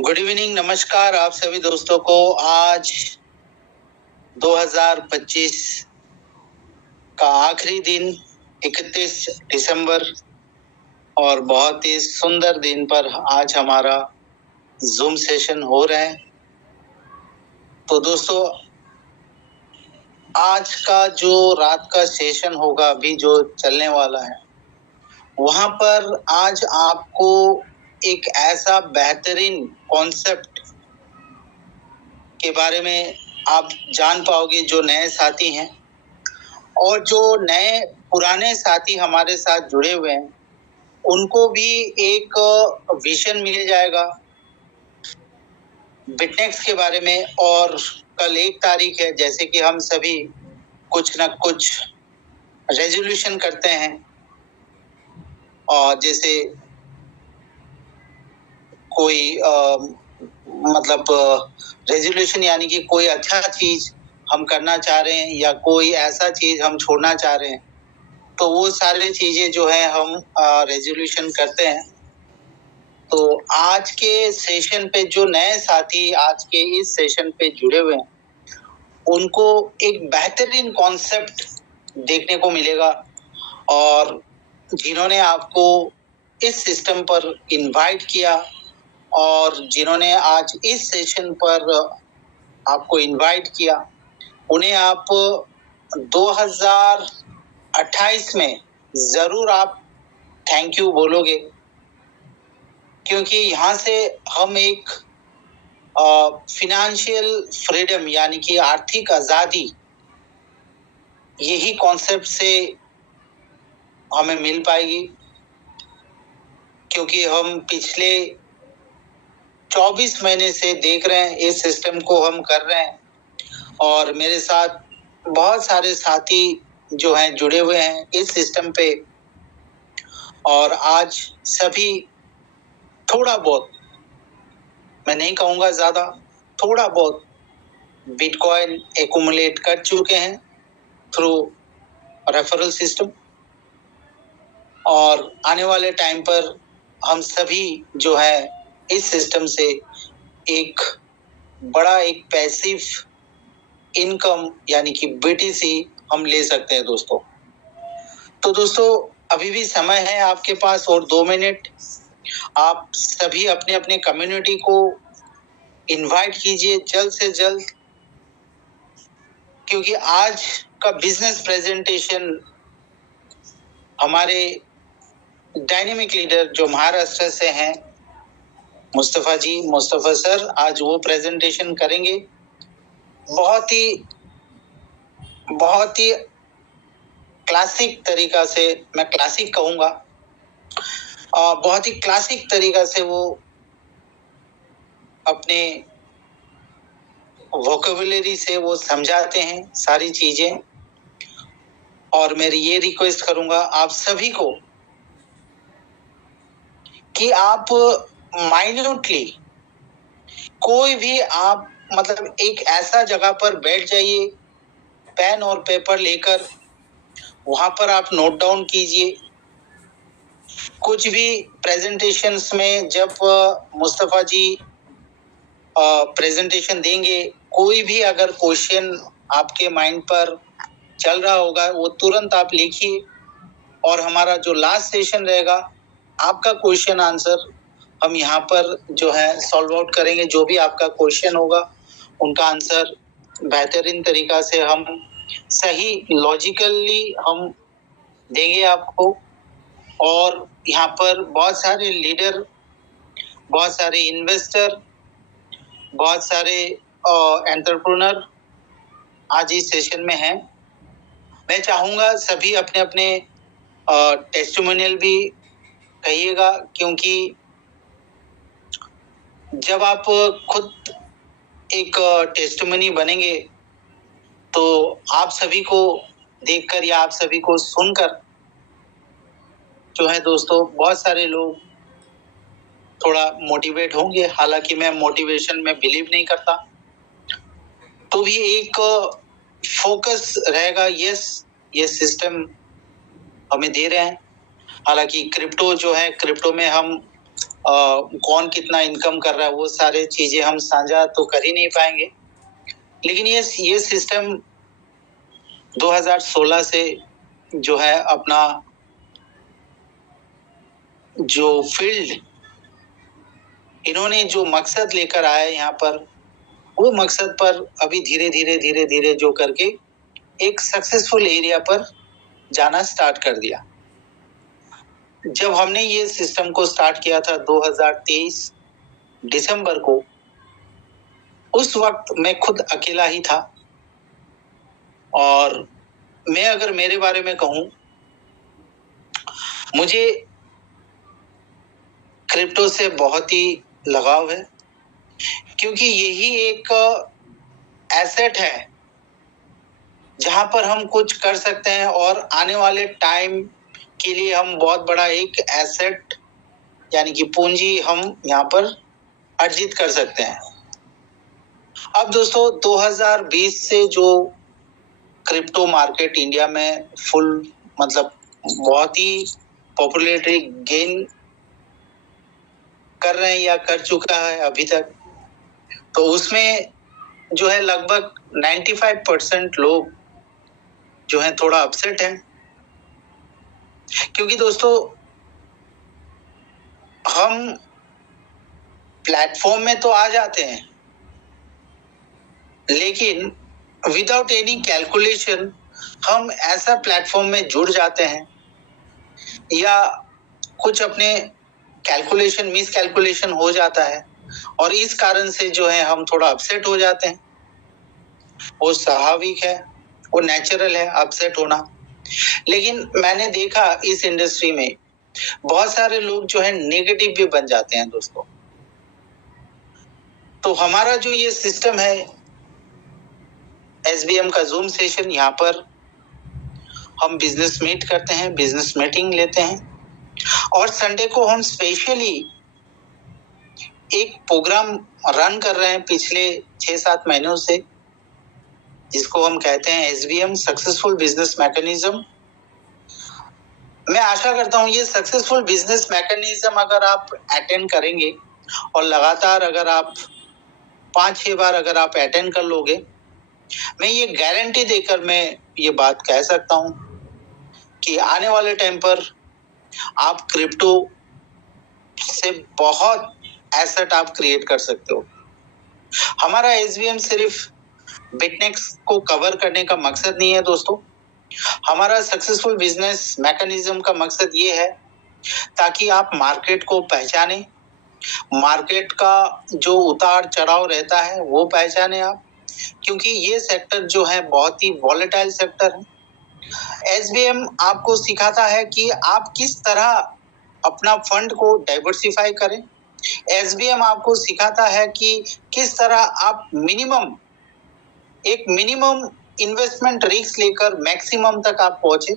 Good evening, नमस्कार आप सभी दोस्तों को। आज 2025 का आखिरी दिन 31 दिसंबर और बहुत ही सुंदर दिन पर आज हमारा जूम सेशन हो रहा है। तो दोस्तों, आज का जो रात का सेशन होगा, अभी जो चलने वाला है, वहां पर आज आपको एक ऐसा बेहतरीन कॉन्सेप्ट के बारे में आप जान पाओगे जो नए साथी हैं, और जो नए पुराने साथी हमारे साथ जुड़े हुए हैं उनको भी एक विजन मिल जाएगा बिटनेक्स के बारे में। और कल 1 तारीख है, जैसे कि हम सभी कुछ न कुछ रेजोल्यूशन करते हैं, और जैसे कोई मतलब रेजोल्यूशन यानी कि कोई अच्छा चीज हम करना चाह रहे हैं या कोई ऐसा चीज हम छोड़ना चाह रहे हैं, तो वो सारी चीजें जो है हम रेजोल्यूशन करते हैं। तो आज के सेशन पे जो नए साथी आज के इस सेशन पे जुड़े हुए हैं, उनको एक बेहतरीन कॉन्सेप्ट देखने को मिलेगा। और जिन्होंने आपको इस सिस्टम पर इनवाइट किया और जिन्होंने आज इस सेशन पर आपको इनवाइट किया, उन्हें आप 2028 में जरूर आप थैंक यू बोलोगे, क्योंकि यहाँ से हम एक फिनेंशियल फ्रीडम यानी कि आर्थिक आजादी, यही कॉन्सेप्ट से हमें मिल पाएगी। क्योंकि हम पिछले 24 महीने से देख रहे हैं, इस सिस्टम को हम कर रहे हैं, और मेरे साथ बहुत सारे साथी जो हैं जुड़े हुए हैं इस सिस्टम पे। और आज सभी थोड़ा बहुत, मैं नहीं कहूंगा ज्यादा, थोड़ा बहुत बिटकॉइन एक्यूमुलेट कर चुके हैं थ्रू रेफरल सिस्टम। और आने वाले टाइम पर हम सभी जो है इस सिस्टम से एक बड़ा एक पैसिव इनकम यानी कि बीटीसी हम ले सकते हैं दोस्तों। तो दोस्तों, अभी भी समय है आपके पास और 2 मिनट आप सभी अपने अपने कम्युनिटी को इनवाइट कीजिए जल्द से जल्द, क्योंकि आज का बिजनेस प्रेजेंटेशन हमारे डायनेमिक लीडर जो महाराष्ट्र से हैं, मुस्तफा सर, आज वो प्रेजेंटेशन करेंगे। बहुत ही क्लासिक तरीका से, मैं क्लासिक कहूंगा, बहुत ही क्लासिक तरीका से वो अपने वोकेबुलरी से वो समझाते हैं सारी चीजें। और मेरी ये रिक्वेस्ट करूंगा आप सभी को कि आप माइन्यूटली कोई भी आप मतलब एक ऐसा जगह पर बैठ जाइए, पेन और पेपर लेकर, वहां पर आप नोट डाउन कीजिए। कुछ भी प्रेजेंटेशंस में जब मुस्तफा जी प्रेजेंटेशन देंगे, कोई भी अगर क्वेश्चन आपके माइंड पर चल रहा होगा, वो तुरंत आप लिखिए, और हमारा जो लास्ट सेशन रहेगा, आपका क्वेश्चन आंसर हम यहाँ पर जो है सॉल्व आउट करेंगे। जो भी आपका क्वेश्चन होगा उनका आंसर बेहतरीन तरीका से हम सही लॉजिकली हम देंगे आपको। और यहाँ पर बहुत सारे लीडर, बहुत सारे इन्वेस्टर, बहुत सारे एंटरप्रेन्योर आज इस सेशन में हैं। मैं चाहूंगा सभी अपने अपने टेस्टिमोनियल भी कहिएगा, क्योंकि जब आप खुद एक टेस्टिमोनी बनेंगे तो आप सभी को देखकर या आप सभी को सुनकर जो है दोस्तों, बहुत सारे लोग थोड़ा मोटिवेट होंगे। हालांकि मैं मोटिवेशन में बिलीव नहीं करता, तो भी एक फोकस रहेगा। यस, ये सिस्टम हमें दे रहे हैं। हालांकि क्रिप्टो जो है, क्रिप्टो में हम कौन कितना इनकम कर रहा है, वो सारे चीजें हम साझा तो कर ही नहीं पाएंगे। लेकिन ये सिस्टम 2016 से जो है अपना जो फील्ड इन्होंने जो मकसद लेकर आया यहाँ पर, वो मकसद पर अभी धीरे धीरे जो करके एक सक्सेसफुल एरिया पर जाना स्टार्ट कर दिया। जब हमने ये सिस्टम को स्टार्ट किया था 2023 दिसंबर को, उस वक्त मैं खुद अकेला ही था। और मैं अगर मेरे बारे में कहूं, मुझे क्रिप्टो से बहुत ही लगाव है, क्योंकि यही एक एसेट है जहां पर हम कुछ कर सकते हैं और आने वाले टाइम के लिए हम बहुत बड़ा एक एसेट यानी कि पूंजी हम यहाँ पर अर्जित कर सकते हैं। अब दोस्तों 2020 से जो क्रिप्टो मार्केट इंडिया में फुल मतलब बहुत ही पॉपुलैरिटी गेन कर रहे हैं या कर चुका है अभी तक, तो उसमें जो है लगभग 95% लोग जो है थोड़ा अपसेट हैं। क्योंकि दोस्तों हम प्लेटफॉर्म में तो आ जाते हैं, लेकिन विदाउट एनी कैलकुलेशन हम ऐसा प्लेटफॉर्म में जुड़ जाते हैं या कुछ अपने कैलकुलेशन मिस कैलकुलेशन हो जाता है, और इस कारण से जो है हम थोड़ा अपसेट हो जाते हैं। वो स्वाभाविक है, वो नेचुरल है अपसेट होना। लेकिन मैंने देखा इस इंडस्ट्री में बहुत सारे लोग जो है नेगेटिव भी बन जाते हैं दोस्तों। तो हमारा जो ये सिस्टम है SBM का जूम सेशन, यहाँ पर हम बिजनेस मीट करते हैं, बिजनेस मीटिंग लेते हैं, और संडे को हम स्पेशली एक प्रोग्राम रन कर रहे हैं पिछले 6-7 महीनों से, जिसको हम कहते हैं SBM सक्सेसफुल बिजनेस मैकेनिज्म। मैं आशा करता हूं ये सक्सेसफुल बिजनेस मैकेनिज्म अगर आप अटेंड करेंगे और लगातार अगर आप 5-6 बार अगर आप अटेंड कर लोगे, मैं ये गारंटी देकर मैं ये बात कह सकता हूं कि आने वाले टाइम पर आप क्रिप्टो से बहुत एसेट आप क्रिएट कर सकते हो। हमारा SBM सिर्फ बिटनेक्स को कवर करने का मकसद नहीं है दोस्तों। हमारा सक्सेसफुल बिजनेस मैकेनिज्म का मकसद ये है ताकि आप मार्केट को पहचाने, मार्केट का जो उतार चढ़ाव रहता है वो पहचाने आप, क्योंकि ये सेक्टर जो है बहुत ही वॉलेटाइल सेक्टर है। SBM आपको सिखाता है कि आप किस तरह अपना फंड को डाइवर्सिफाई करें। SBM आपको सिखाता है कि किस तरह आप एक मिनिमम इन्वेस्टमेंट रिस्क लेकर मैक्सिमम तक आप पहुंचे।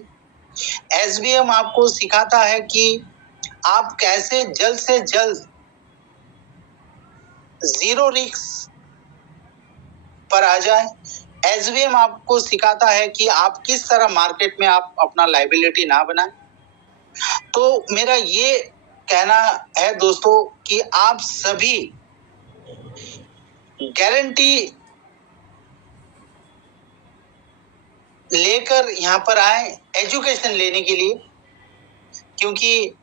SBM आपको सिखाता है कि आप कैसे जल्द से जल्द जीरो रिस्क पर आ जाए। SBM आपको सिखाता है कि आप किस तरह मार्केट में आप अपना लायबिलिटी ना बनाएं। तो मेरा ये कहना है दोस्तों कि आप सभी गारंटी लेकर यहाँ पर आए एजुकेशन लेने के लिए, क्योंकि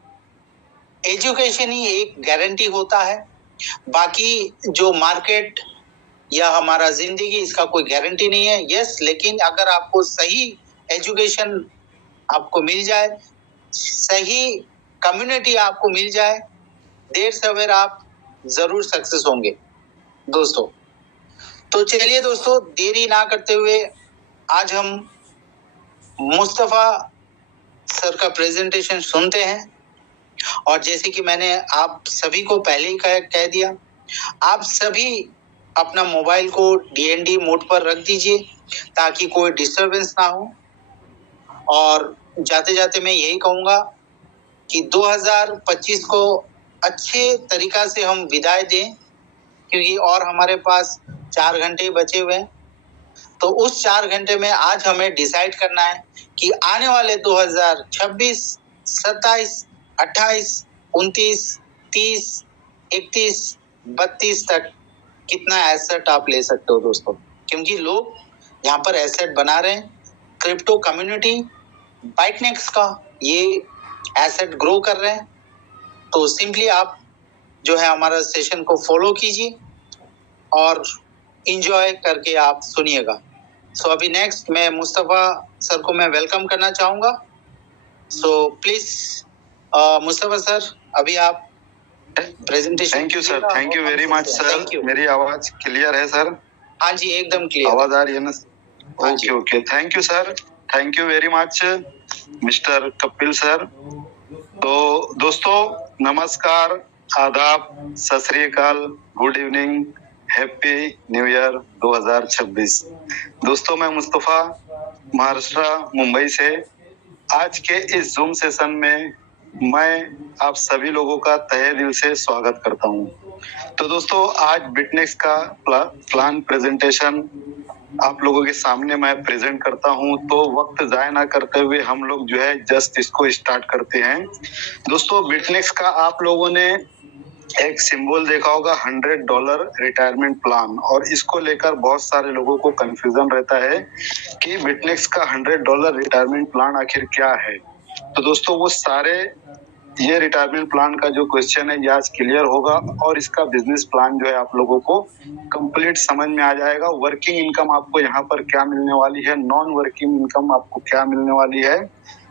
एजुकेशन ही एक गारंटी होता है। बाकी जो मार्केट या हमारा जिंदगी, इसका कोई गारंटी नहीं है। यस, लेकिन अगर आपको सही एजुकेशन आपको मिल जाए, सही कम्युनिटी आपको मिल जाए, देर सवेर आप जरूर सक्सेस होंगे दोस्तों। तो चलिए दोस्तों, देरी ना करते हुए आज हम मुस्तफा सर का प्रेजेंटेशन सुनते हैं। और जैसे कि मैंने आप सभी को पहले ही कह दिया, आप सभी अपना मोबाइल को DND मोड पर रख दीजिए ताकि कोई डिस्टरबेंस ना हो। और जाते जाते मैं यही कहूंगा कि 2025 को अच्छे तरीका से हम विदाई दें, क्योंकि और हमारे पास 4 घंटे बचे हुए हैं। तो उस 4 घंटे में आज हमें डिसाइड करना है कि आने वाले 2026, 27, 28, 29 30, 31, 32 तक कितना एसेट आप ले सकते हो दोस्तों, क्योंकि लोग यहाँ पर एसेट बना रहे हैं। क्रिप्टो कम्युनिटी बाइटनेक्स का ये एसेट ग्रो कर रहे हैं। तो सिंपली आप जो है हमारा सेशन को फॉलो कीजिए और इंजॉय करके आप सुनिएगा। सो अभी नेक्स्ट मैं मुस्तफा सर को मैं वेलकम करना चाहूंगा। सो प्लीज मुस्तफा सर, अभी आप presentation. Thank you sir, thank you very much sir. मेरी आवाज क्लियर है सर? हाँ जी, एकदम क्लियर आवाज आ रही है ना? Okay okay, thank you sir, thank you very much mister Kapil sir. तो दोस्तों नमस्कार, आदाब, सत श्री अकाल, good evening, happy new year 2026। दोस्तों मैं मुस्तफा महाराष्ट्र मुंबई से आज के इस जूम सेशन में मैं आप सभी लोगों का तहे दिल से स्वागत करता हूं। तो दोस्तों आज बिटनेक्स का प्लान प्रेजेंटेशन आप लोगों के सामने मैं प्रेजेंट करता हूं। तो वक्त जाया ना करते हुए हम लोग जो है जस्ट इसको स्टार्ट करते हैं। दोस्तों बिटनेक्स का आप लोगों ने एक सिंबल देखा होगा $100 रिटायरमेंट प्लान, और इसको लेकर बहुत सारे लोगों को कंफ्यूजन रहता है कि बिटनेक्स का $100 रिटायरमेंट प्लान आखिर क्या है। तो दोस्तों वो सारे ये रिटायरमेंट प्लान का जो क्वेश्चन है ये आज क्लियर होगा और इसका बिजनेस प्लान जो है आप लोगों को कंप्लीट समझ में आ जाएगा। वर्किंग इनकम आपको यहाँ पर क्या मिलने वाली है, नॉन वर्किंग इनकम आपको क्या मिलने वाली है।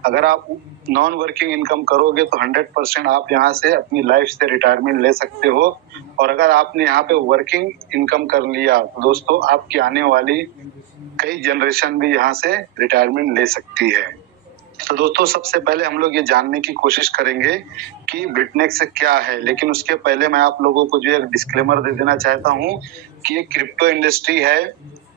अगर आप नॉन वर्किंग इनकम करोगे तो 100% आप यहाँ से अपनी लाइफ से रिटायरमेंट ले सकते हो, और अगर आपने यहाँ पे वर्किंग इनकम कर लिया तो दोस्तों आपकी आने वाली कई जनरेशन भी यहाँ से रिटायरमेंट ले सकती है। तो दोस्तों सबसे पहले हम लोग ये जानने की कोशिश करेंगे कि बिटनेक्स क्या है, लेकिन उसके पहले मैं आप लोगों को जो एक डिस्क्लेमर दे देना चाहता हूँ कि ये क्रिप्टो इंडस्ट्री है।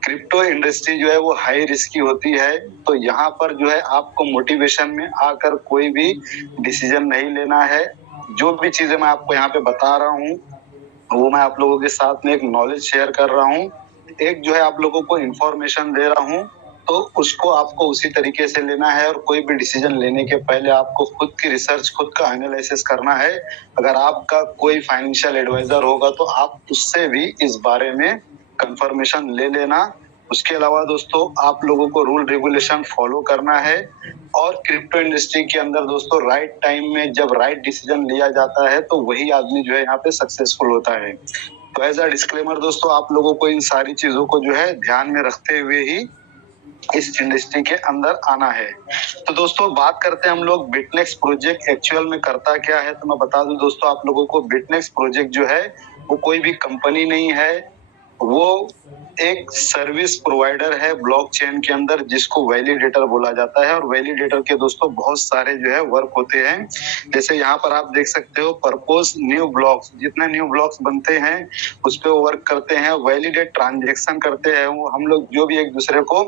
क्रिप्टो इंडस्ट्री जो है वो हाई रिस्की होती है, तो यहाँ पर जो है आपको मोटिवेशन में आकर कोई भी डिसीजन नहीं लेना है। जो भी चीजें मैं आपको यहाँ पे बता रहा हूँ वो मैं आप लोगों के साथ में एक नॉलेज शेयर कर रहा हूँ, एक जो है आप लोगों को इंफॉर्मेशन दे रहा हूँ, तो उसको आपको उसी तरीके से लेना है। और कोई भी डिसीजन लेने के पहले आपको खुद की रिसर्च, खुद का एनालिसिस करना है। अगर आपका कोई फाइनेंशियल एडवाइजर होगा तो आप उससे भी इस बारे में कंफर्मेशन ले लेना। उसके अलावा दोस्तों आप लोगों को रूल रेगुलेशन फॉलो करना है, और क्रिप्टो इंडस्ट्री के अंदर दोस्तों राइट टाइम में जब राइट डिसीजन लिया जाता है तो वही आदमी जो है यहाँ पे सक्सेसफुल होता है। तो एज अ डिस्क्लेमर दोस्तों आप लोगों को इन सारी चीजों को जो है ध्यान में रखते हुए ही इस इंडस्ट्री के अंदर आना है। तो दोस्तों बात करते हैं हम लोग बिटनेक्स प्रोजेक्ट एक्चुअल में करता क्या है। तो मैं बता दूं दोस्तों आप लोगों को, बिटनेक्स प्रोजेक्ट जो है वो कोई भी कंपनी नहीं है, वो एक सर्विस प्रोवाइडर है ब्लॉकचेन के अंदर, जिसको वैलिडेटर बोला जाता है। और वैलिडेटर के दोस्तों बहुत सारे जो है वर्क होते हैं। जैसे यहाँ पर आप देख सकते हो परपोज न्यू ब्लॉक्स, जितने न्यू ब्लॉक्स बनते हैं उस पे वो वर्क करते हैं। वैलिडेट ट्रांजेक्शन करते हैं, वो हम लोग जो भी एक दूसरे को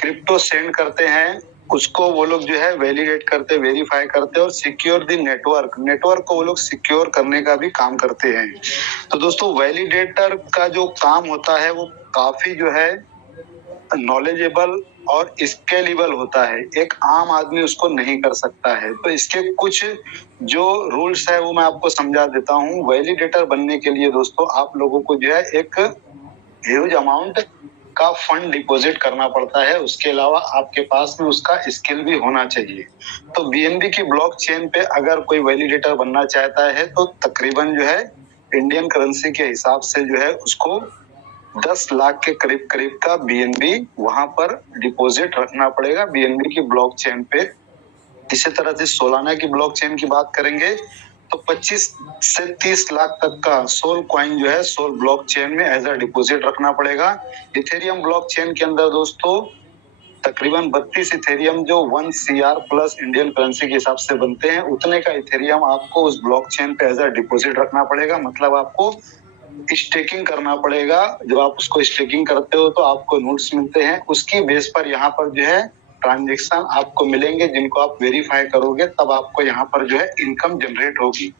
क्रिप्टो सेंड करते हैं उसको वो लोग जो है वैलिडेट करते, वेरीफाई करते और सिक्योर द नेटवर्क को वो लोग सिक्योर करने का भी काम करते हैं। तो दोस्तों वैलिडेटर का जो काम होता है वो काफी जो है नॉलेजेबल और स्केलेबल होता है, एक आम आदमी उसको नहीं कर सकता है। तो इसके कुछ जो रूल्स है वो मैं आपको समझा देता हूँ। वैलिडेटर बनने के लिए दोस्तों आप लोगों को जो है एक ह्यूज अमाउंट का फंड डिपॉजिट करना पड़ता है, उसके अलावा आपके पास में उसका स्किल भी होना चाहिए। तो बीएनबी की ब्लॉकचेन पे अगर कोई वैलिडेटर बनना चाहता है तो तकरीबन जो है इंडियन करेंसी के हिसाब से जो है उसको 10 लाख के करीब करीब का बीएनबी वहां पर डिपॉजिट रखना पड़ेगा बीएनबी की ब्लॉकचेन पे। इसी तरह से सोलाना की ब्लॉकचेन की बात करेंगे तो 25 से 30 लाख तक का सोल कॉइन जो है सोल ब्लॉकचेन में एज अ डिपॉजिट रखना पड़ेगा। इथेरियम ब्लॉकचेन के अंदर दोस्तों तकरीबन 32 इथेरियम जो 1 CR प्लस इंडियन करेंसी के हिसाब से बनते हैं, उतने का इथेरियम आपको उस ब्लॉकचेन पे एज अ डिपॉजिट रखना पड़ेगा। मतलब आपको स्टेकिंग करना पड़ेगा। जब आप उसको स्टेकिंग करते हो तो आपको नोट्स मिलते हैं, उसकी बेस पर यहाँ पर जो है ट्रांजेक्शन आपको मिलेंगे, जिनको आप वेरीफाई करोगे तब आपको यहाँ पर जो है इनकम जनरेट होगी।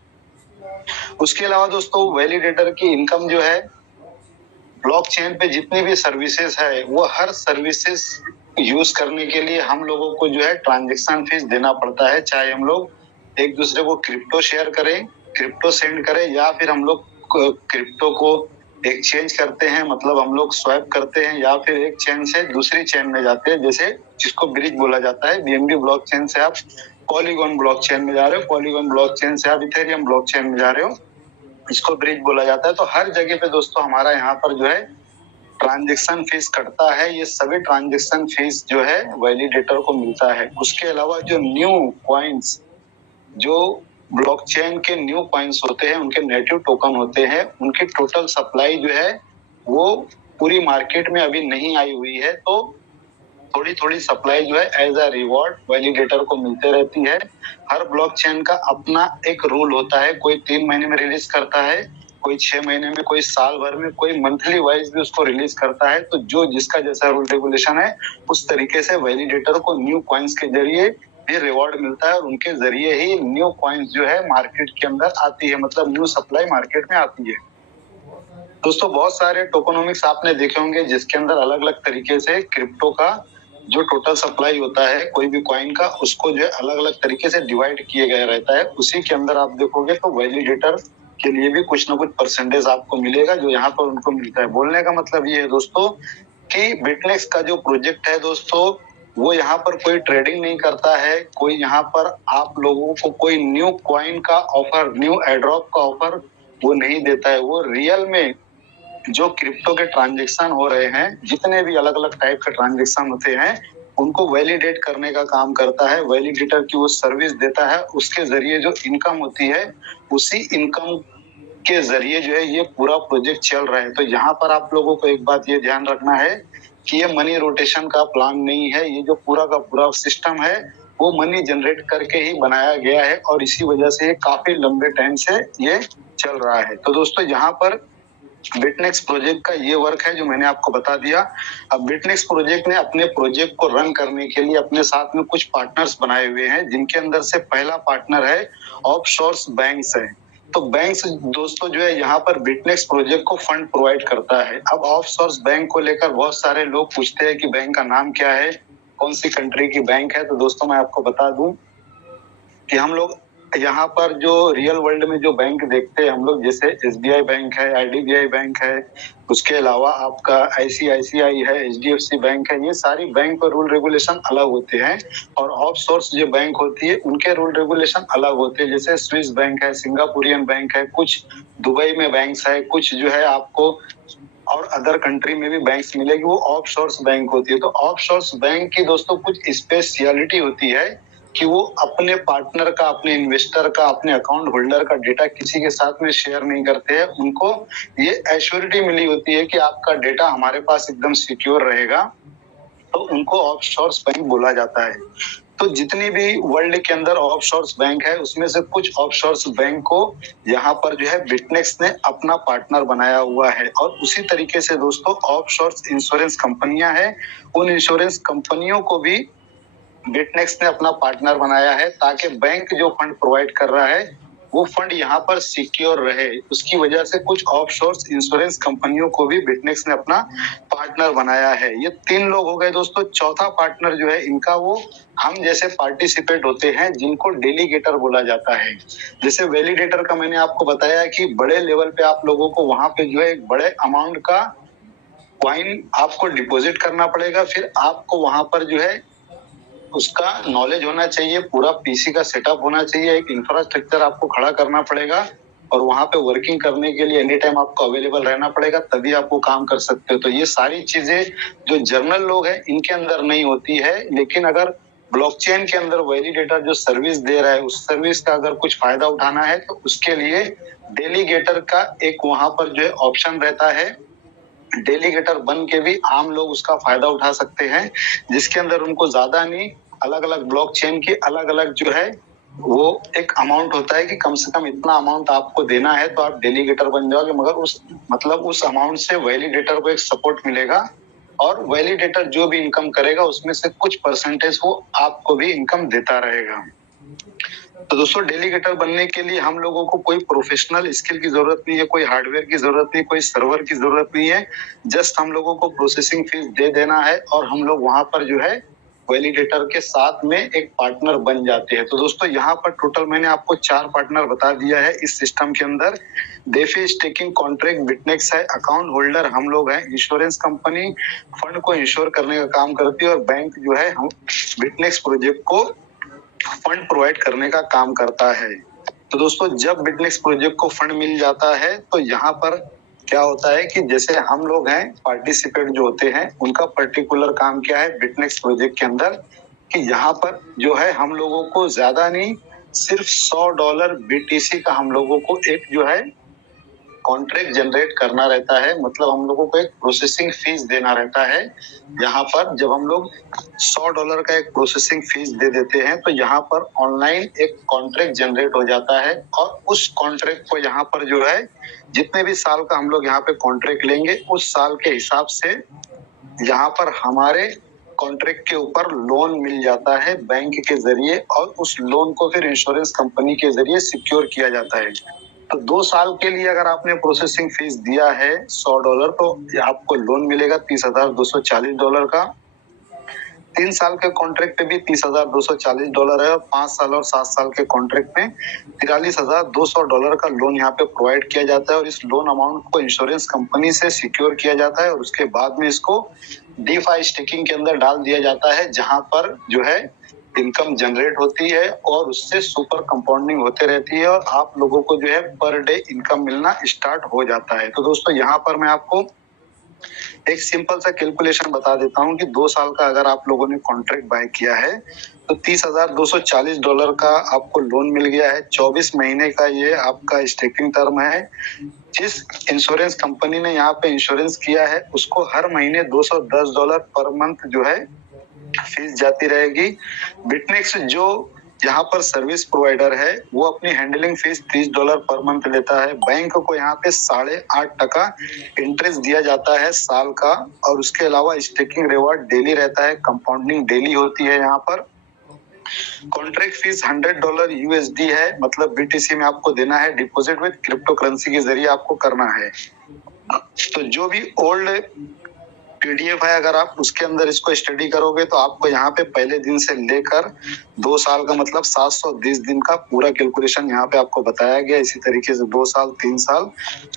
उसके अलावा दोस्तों वैलिडेटर की इनकम जो है ब्लॉकचेन पे जितनी भी सर्विसेज है वो हर सर्विसेज यूज करने के लिए हम लोगों को जो है ट्रांजेक्शन फीस देना पड़ता है। चाहे हम लोग एक दूसरे को क्रिप्टो शेयर करें क्रिप्टो सेंड करें या फिर हम लोग क्रिप्टो को एक्सचेंज करते हैं, मतलब हम लोग स्वैप करते हैं, या फिर एक चेन से दूसरी चेन में जाते हैं, जैसे जिसको ब्रिज बोला जाता है। BNB ब्लॉकचेन से आप पॉलीगॉन ब्लॉकचेन में जा रहे हो, पॉलीगॉन ब्लॉकचेन से आप इथेरियम ब्लॉकचेन में जा रहे हो, इसको ब्रिज बोला जाता है। तो हर जगह पे दोस्तों हमारा यहाँ पर जो है ट्रांजैक्शन फीस कटता है। ये सभी ट्रांजैक्शन फीस जो है वैलिडेटर को मिलता है। उसके अलावा जो न्यू कॉइन्स, जो ब्लॉकचेन के न्यू कॉइन्स होते हैं, उनके नेटिव टोकन होते हैं, उनकी टोटल सप्लाई जो है वो पूरी मार्केट में अभी नहीं आई हुई है। तो थोड़ी थोड़ी सप्लाई जो है एज अ रिवॉर्ड वैलिडेटर को मिलते रहती है। हर ब्लॉकचेन का अपना एक रूल होता है, कोई 3 महीने में रिलीज करता है, कोई 6 महीने में, कोई साल भर में, कोई मंथली वाइज भी उसको रिलीज करता है। तो जो जिसका जैसा रूल रेगुलेशन है उस तरीके से वैलिडेटर को न्यू कॉइन्स के जरिए भी रिवॉर्ड मिलता है और उनके जरिए ही न्यू कॉइन्स जो है मार्केट के अंदर आती है, मतलब न्यू सप्लाई मार्केट में आती है। दोस्तों बहुत सारे टोकोनॉमिक्स आपने देखे होंगे जिसके अंदर अलग अलग तरीके से क्रिप्टो का जो टोटल सप्लाई होता है कोई भी कॉइन का, उसको जो है अलग अलग तरीके से डिवाइड किए गया रहता है। उसी के अंदर आप देखोगे तो वैलिडेटर के लिए भी कुछ ना कुछ परसेंटेज आपको मिलेगा जो यहाँ पर उनको मिलता है। बोलने का मतलब ये है दोस्तों कि बिटनेक्स का जो प्रोजेक्ट है दोस्तों, वो यहाँ पर कोई ट्रेडिंग नहीं करता है, कोई यहाँ पर आप लोगों को कोई न्यू कॉइन का ऑफर, न्यू एड्रॉप का ऑफर वो नहीं देता है। वो रियल में जो क्रिप्टो के ट्रांजैक्शन हो रहे हैं, जितने भी अलग अलग टाइप के ट्रांजैक्शन होते हैं, उनको वैलिडेट करने का काम करता है। वैलिडेटर की वो सर्विस देता है, उसके जरिए जो इनकम होती है, उसी इनकम के जरिए जो है ये पूरा प्रोजेक्ट चल रहा है। तो यहाँ पर आप लोगों को एक बात ये ध्यान रखना है कि ये मनी रोटेशन का प्लान नहीं है। ये जो पूरा का पूरा सिस्टम है वो मनी जनरेट करके ही बनाया गया है और इसी वजह से ये काफी लंबे टाइम से ये चल रहा है। तो दोस्तों यहाँ पर बिटनेक्स प्रोजेक्ट का ये वर्क है जो मैंने आपको बता दिया। अब बिटनेक्स प्रोजेक्ट ने अपने प्रोजेक्ट को रन करने के लिए अपने साथ में कुछ पार्टनर्स बनाए हुए हैं, जिनके अंदर से पहला पार्टनर है ऑफशोर्स बैंक्स है। तो बैंक्स दोस्तों जो है यहाँ पर बिटनेक्स प्रोजेक्ट को फंड प्रोवाइड करता है। अब ऑफशोर्स बैंक को लेकर बहुत सारे लोग पूछते हैं कि बैंक का नाम क्या है, कौन सी कंट्री की बैंक है। तो दोस्तों मैं आपको बता दूं कि हम लोग यहाँ पर जो रियल वर्ल्ड में जो बैंक देखते हैं हम लोग, जैसे SBI बैंक है, IDBI बैंक है, उसके अलावा आपका ICICI है, HDFC बैंक है, ये सारी बैंक और रूल रेगुलेशन अलग होते हैं। और ऑफशोर्स जो बैंक होती है उनके रूल रेगुलेशन अलग होते हैं। जैसे स्विस बैंक है, सिंगापुरियन बैंक है, कुछ दुबई में बैंक्स है, कुछ जो है आपको और अदर कंट्री में भी बैंक्स मिलेगी, वो ऑफशोर्स बैंक होती है। तो ऑफशोर्स बैंक की दोस्तों कुछ स्पेशलिटी होती है कि वो अपने पार्टनर का, अपने इन्वेस्टर का, अपने अकाउंट होल्डर का डेटा किसी के साथ में शेयर नहीं करते हैं। उनको ये एश्योरिटी मिली होती है कि आपका डेटा हमारे पास एकदम सिक्योर रहेगा, तो उनको ऑफशोर्स बैंक बोला जाता है। तो जितनी भी वर्ल्ड के अंदर ऑफशोर्स बैंक है उसमें से कुछ ऑफशोर्स बैंक को यहाँ पर जो है बिटनेक्स ने अपना पार्टनर बनाया हुआ है। और उसी तरीके से दोस्तों ऑफशोर्स इंश्योरेंस कंपनियां हैं, उन इंश्योरेंस कंपनियों को भी बिटनेक्स ने अपना पार्टनर बनाया है ताकि बैंक जो फंड प्रोवाइड कर रहा है वो फंड यहाँ पर सिक्योर रहे। उसकी वजह से कुछ ऑफशोर्स इंश्योरेंस कंपनियों को भी बिटनेक्स ने अपना पार्टनर बनाया है। ये 3 लोग हो गए दोस्तों। चौथा पार्टनर जो है इनका वो हम जैसे पार्टिसिपेट होते हैं जिनको डेलीगेटर बोला जाता है। जैसे वैलिडेटर का मैंने आपको बताया कि बड़े लेवल पे आप लोगों को वहां पे जो है एक बड़े अमाउंट का कॉइन आपको डिपॉजिट करना पड़ेगा। फिर आपको वहां पर जो है उसका नॉलेज होना चाहिए, पूरा पीसी का सेटअप होना चाहिए, एक इंफ्रास्ट्रक्चर आपको खड़ा करना पड़ेगा और वहां पे वर्किंग करने के लिए एनी टाइम आपको अवेलेबल रहना पड़ेगा, तभी आप वो काम कर सकते हो। तो ये सारी चीजें जो जर्नल लोग हैं इनके अंदर नहीं होती है। लेकिन अगर ब्लॉकचेन के अंदर वैलिडेटर जो सर्विस दे रहा है उस सर्विस का अगर कुछ फायदा उठाना है तो उसके लिए डेलीगेटर का एक वहां पर जो है ऑप्शन रहता है। डेलीगेटर बन के भी आम लोग उसका फायदा उठा सकते हैं, जिसके अंदर उनको ज्यादा नहीं, अलग अलग ब्लॉकचेन की अलग अलग जो है वो एक अमाउंट होता है कि कम से कम इतना अमाउंट आपको देना है तो आप डेलीगेटर बन जाओगे। मगर उस अमाउंट से वैलिडेटर को एक सपोर्ट मिलेगा और वैलिडेटर जो भी इनकम करेगा उसमें से कुछ परसेंटेज वो आपको भी इनकम देता रहेगा। तो दोस्तों डेलीगेटर बनने के लिए हम लोगों को कोई प्रोफेशनल स्किल की जरूरत नहीं है, कोई हार्डवेयर की जरूरत नहीं, कोई सर्वर की जरूरत नहीं है। जस्ट हम लोगों को प्रोसेसिंग फीस दे देना है और हम लोग वहां पर जो है वैलिडेटर के साथ में एक पार्टनर बन जाते हैं। तो दोस्तों यहाँ पर टोटल मैंने आपको 4 पार्टनर बता दिया है इस सिस्टम के अंदर। डेफी स्टेकिंग कॉन्ट्रैक्ट बिटनेक्स है, अकाउंट होल्डर हम लोग हैं, इंश्योरेंस कंपनी फंड को इंश्योर करने का काम करती है और बैंक जो है हम बिटनेक्स प्रोजेक्ट को फंड प्रोवाइड करने का काम करता है। तो दोस्तों जब बिटनेक्स प्रोजेक्ट को फंड मिल जाता है तो यहाँ पर क्या होता है कि जैसे हम लोग हैं पार्टिसिपेट जो होते हैं उनका पर्टिकुलर काम क्या है बिटनेक्स प्रोजेक्ट के अंदर कि यहाँ पर जो है हम लोगों को ज्यादा नहीं सिर्फ $100 BTC का हम लोगों को एक जो है कॉन्ट्रैक्ट जनरेट करना रहता है। मतलब हम लोगों को एक प्रोसेसिंग फीस देना रहता है। यहाँ पर जब हम लोग $100 का एक प्रोसेसिंग फीस दे देते हैं तो यहाँ पर ऑनलाइन एक कॉन्ट्रैक्ट जनरेट हो जाता है और उस कॉन्ट्रैक्ट को यहाँ पर जो है जितने भी साल का हम लोग यहाँ पे कॉन्ट्रैक्ट लेंगे उस साल के हिसाब से यहाँ पर हमारे कॉन्ट्रैक्ट के ऊपर लोन मिल जाता है बैंक के जरिए और उस लोन को फिर इंश्योरेंस कंपनी के जरिए सिक्योर किया जाता है। तो 2 साल के लिए अगर आपने प्रोसेसिंग फीस दिया है $100 तो आपको लोन मिलेगा $30,240 का। 3 साल के कॉन्ट्रैक्ट पे भी $30,240 है और 5 साल और 7 साल के कॉन्ट्रैक्ट में $43,200 का लोन यहाँ पे प्रोवाइड किया जाता है और इस लोन अमाउंट को इंश्योरेंस कंपनी से सिक्योर किया जाता है और उसके बाद में इसको DeFi स्टेकिंग के अंदर डाल दिया जाता है जहां पर जो है इनकम जनरेट होती है और उससे सुपर कंपाउंडिंग होते रहती है और आप लोगों को जो है पर डे इनकम मिलना स्टार्ट हो जाता है। तो दोस्तों यहाँ पर मैं आपको एक सिंपल सा कैलकुलेशन बता देता हूँ कि 2 साल का अगर आप लोगों ने कॉन्ट्रैक्ट बाय किया है तो $30,240 का आपको लोन मिल गया है। 24 महीने का ये आपका स्टेकिंग टर्म है। जिस इंश्योरेंस कंपनी ने यहाँ पे इंश्योरेंस किया है उसको हर महीने $210 पर मंथ जो है फीस जाती रहेगी। बिटनेक्स जो यहाँ पर सर्विस प्रोवाइडर है वो अपनी हैंडलिंग फीस $30 पर मंथ लेता है। बैंक को यहाँ पे 8.5% इंटरेस्ट दिया जाता है साल का और उसके अलावा स्टेकिंग रिवॉर्ड डेली रहता है, कंपाउंडिंग डेली होती है। यहाँ पर कॉन्ट्रैक्ट फीस $100 USD है, मतलब BTC में आपको देना है। डिपॉजिट विद क्रिप्टो करेंसी के जरिए आपको करना है। तो जो भी ओल्ड PDF है अगर आप उसके अंदर इसको स्टडी करोगे तो आपको यहाँ पे पहले दिन से लेकर 2 साल का मतलब 720 दिन का पूरा कैलकुलेशन यहाँ पे आपको बताया गया। इसी तरीके से 2 साल, 3 साल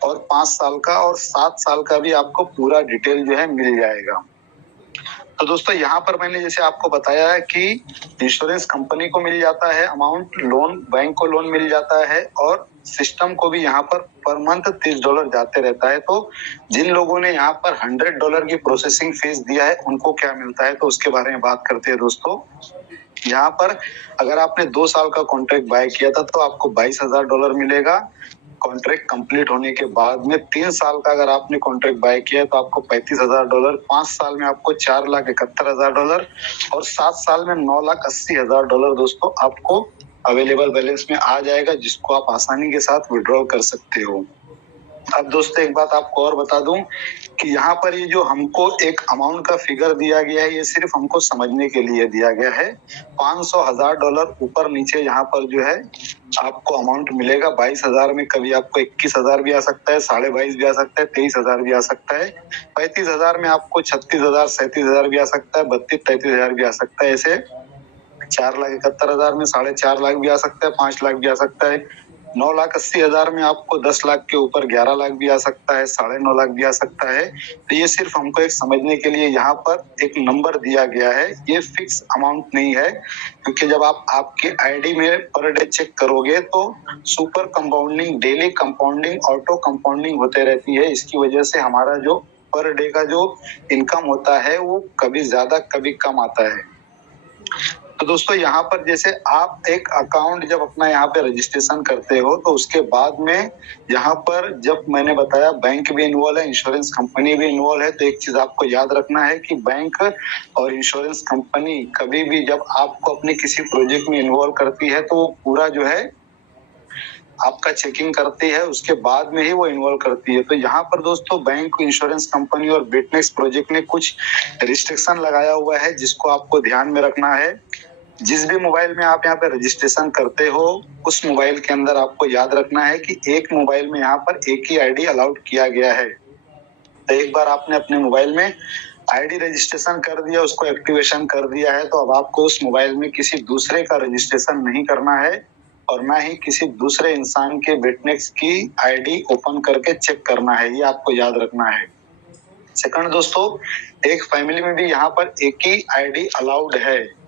और 5 साल का और 7 साल का भी आपको पूरा डिटेल जो है मिल जाएगा। तो दोस्तों यहाँ पर मैंने जैसे आपको बताया है कि इंश्योरेंस कंपनी को मिल जाता है अमाउंट, लोन बैंक को लोन मिल जाता है और सिस्टम को भी यहाँ पर मंथ $30 जाते रहता है। तो जिन लोगों ने यहाँ पर $100 की प्रोसेसिंग फीस दिया है उनको क्या मिलता है तो उसके बारे में बात करते हैं। दोस्तों यहाँ पर अगर आपने 2 साल का कॉन्ट्रैक्ट बाय किया था तो आपको $22,000 मिलेगा। कॉन्ट्रैक्ट कंप्लीट होने के बाद में 3 साल का अगर आपने कॉन्ट्रैक्ट बाय किया तो आपको $35,000, 5 साल में आपको $4,71,000 और 7 साल में $9,80,000 दोस्तों आपको अवेलेबल बैलेंस में आ जाएगा जिसको आप आसानी के साथ विड्रॉल कर सकते हो। अब दोस्तों एक बात आपको और बता दूं कि यहाँ पर ये जो हमको एक अमाउंट का फिगर दिया गया है ये सिर्फ हमको समझने के लिए दिया गया है। $500,000 ऊपर नीचे यहाँ पर जो है आपको अमाउंट मिलेगा। 22,000 में कभी आपको 21,000 भी आ सकता है, 22,500 भी आ सकता है, 23,000 भी आ सकता है, 35,000 में आपको 36,000 37,000 भी आ सकता है, 32-33,000 भी आ सकता है। ऐसे 4,71,000 में 4.5 लाख भी आ सकता है, 5 लाख भी आ सकता है। 9,80,000 में आपको 10 लाख के ऊपर 11 लाख भी आ सकता है, 9.5 लाख भी आ सकता है। तो ये सिर्फ हमको एक समझने के लिए यहाँ पर एक नंबर दिया गया है, ये फिक्स अमाउंट नहीं है क्योंकि जब आप आपके आईडी में पर डे चेक करोगे तो super compounding, daily compounding, auto compounding होते रहती है। इसकी वजह से हमारा जो पर डे का जो इनकम होता है वो कभी ज्यादा कभी कम आता है। तो दोस्तों यहाँ पर जैसे आप एक अकाउंट जब अपना यहाँ पे रजिस्ट्रेशन करते हो तो उसके बाद में यहाँ पर जब मैंने बताया बैंक भी इन्वॉल्व है, इंश्योरेंस कंपनी भी इन्वॉल्व है। तो एक चीज आपको याद रखना है कि बैंक और इंश्योरेंस कंपनी कभी भी जब आपको अपने किसी प्रोजेक्ट में इन्वॉल्व करती है तो वो पूरा जो है आपका चेकिंग करती है, उसके बाद में ही वो इन्वॉल्व करती है। तो यहाँ पर दोस्तों बैंक, इंश्योरेंस कंपनी और बिटनेक्स प्रोजेक्ट ने कुछ रिस्ट्रिक्शन लगाया हुआ है जिसको आपको ध्यान में रखना है। जिस भी मोबाइल में आप यहाँ पे रजिस्ट्रेशन करते हो उस मोबाइल के अंदर आपको याद रखना है कि एक मोबाइल में यहाँ पर एक ही आईडी अलाउड किया गया है। तो एक बार आपने अपने मोबाइल में आईडी रजिस्ट्रेशन कर दिया, उसको एक्टिवेशन कर दिया है, तो अब आपको उस मोबाइल में किसी दूसरे का रजिस्ट्रेशन नहीं करना है और ना ही किसी दूसरे इंसान के बिटनेक्स की आईडी ओपन करके चेक करना है, ये आपको याद रखना है। सेकंड दोस्तों, एक फैमिली में भी यहाँ पर एक ही आईडी अलाउड है।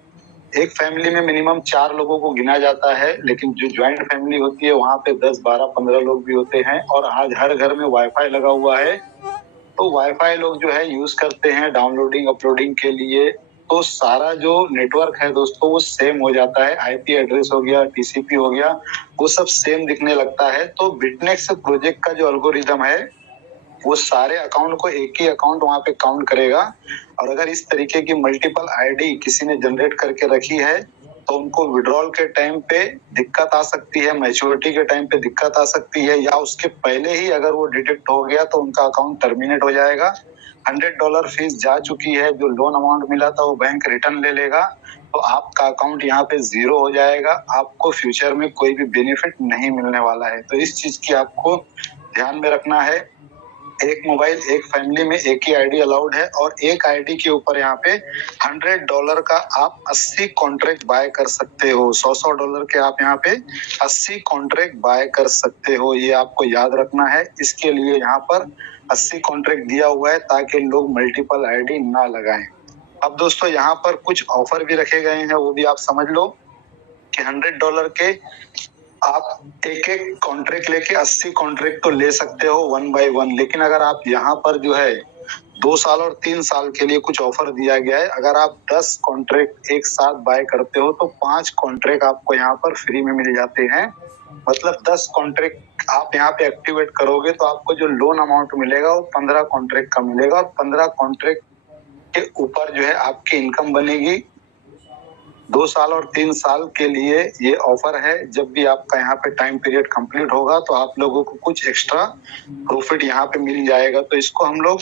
एक फैमिली में मिनिमम 4 लोगों को गिना जाता है, लेकिन जो ज्वाइंट फैमिली होती है वहां पे 10, 12, 15 लोग भी होते हैं। और आज हर घर में वाईफाई लगा हुआ है, तो वाईफाई लोग जो है यूज करते हैं डाउनलोडिंग अपलोडिंग के लिए। तो सारा जो नेटवर्क है दोस्तों वो सेम हो जाता है, आईपी एड्रेस हो गया, टीसीपी हो गया, वो सब सेम दिखने लगता है। तो बिटनेक्स प्रोजेक्ट का जो एल्गोरिदम है वो सारे अकाउंट को एक ही अकाउंट वहां पे काउंट करेगा। और अगर इस तरीके की मल्टीपल आईडी किसी ने जनरेट करके रखी है तो उनको विड्रॉल के टाइम पे दिक्कत आ सकती है, मैच्योरिटी के टाइम पे दिक्कत आ सकती है, या उसके पहले ही अगर वो डिटेक्ट हो गया तो उनका अकाउंट टर्मिनेट हो जाएगा। $100 फीस जा चुकी है, जो लोन अमाउंट मिला था वो बैंक रिटर्न ले लेगा, तो आपका अकाउंट यहाँ पे जीरो हो जाएगा। आपको फ्यूचर में कोई भी बेनिफिट नहीं मिलने वाला है। तो इस चीज की आपको ध्यान में रखना है। एक मोबाइल एक फैमिली में एक ही आईडी अलाउड है और एक आईडी के ऊपर यहाँ पे $100 का आप 80 कॉन्ट्रैक्ट बाय कर सकते हो। $100 के आप यहाँ पे 80 कॉन्ट्रैक्ट बाय कर सकते हो, ये आपको याद रखना है। इसके लिए यहाँ पर 80 कॉन्ट्रैक्ट दिया हुआ है ताकि लोग मल्टीपल आईडी ना लगाएं। अब दोस्तों यहाँ पर कुछ ऑफर भी रखे गए हैं, वो भी आप समझ लो कि $100 के आप एक एक कॉन्ट्रैक्ट लेके 80 कॉन्ट्रैक्ट तो ले सकते हो 1 बाय 1। लेकिन अगर आप यहाँ पर जो है 2 साल और 3 साल के लिए कुछ ऑफर दिया गया है, अगर आप 10 कॉन्ट्रैक्ट एक साथ बाय करते हो तो 5 कॉन्ट्रैक्ट आपको यहाँ पर फ्री में मिल जाते हैं। मतलब 10 कॉन्ट्रैक्ट आप यहाँ पे एक्टिवेट करोगे तो आपको जो लोन अमाउंट मिलेगा वो 15 कॉन्ट्रैक्ट का मिलेगा और 15 कॉन्ट्रैक्ट के ऊपर जो है आपकी इनकम बनेगी। 2 साल और 3 साल के लिए ये ऑफर है। जब भी आपका यहाँ पे टाइम पीरियड कंप्लीट होगा तो आप लोगों को कुछ एक्स्ट्रा प्रॉफिट यहाँ पे मिल जाएगा। तो इसको हम लोग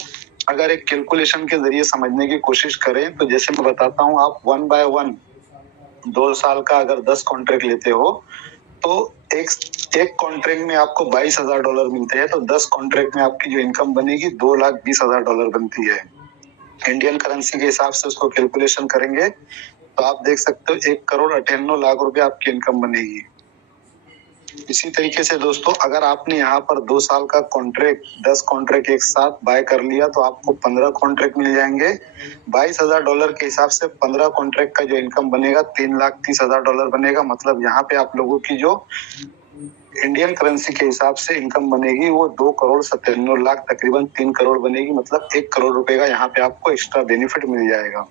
अगर एक कैलकुलेशन के जरिए समझने की कोशिश करें तो जैसे मैं बताता हूँ, आप 1 बाय 1 2 साल का अगर 10 कॉन्ट्रैक्ट लेते हो तो एक कॉन्ट्रैक्ट में आपको $22,000 मिलते हैं। तो 10 कॉन्ट्रैक्ट में आपकी जो इनकम बनेगी $2,20,000 बनती है। इंडियन करेंसी के हिसाब से उसको कैलकुलेशन करेंगे तो आप देख सकते हो 1,98,00,000 रुपए आपकी इनकम बनेगी। इसी तरीके से दोस्तों अगर आपने यहाँ पर 2 साल का कॉन्ट्रैक्ट 10 कॉन्ट्रैक्ट एक साथ बाय कर लिया तो आपको 15 कॉन्ट्रैक्ट मिल जाएंगे। $22,000 के हिसाब से 15 कॉन्ट्रैक्ट का जो इनकम बनेगा $3,30,000 बनेगा। मतलब यहाँ पे आप लोगों की जो इंडियन करेंसी के हिसाब से इनकम बनेगी वो 2,97,00,000 तकरीबन 3 करोड़ बनेगी। मतलब 1 करोड़ रुपए का यहाँ पे आपको एक्स्ट्रा बेनिफिट मिल जाएगा।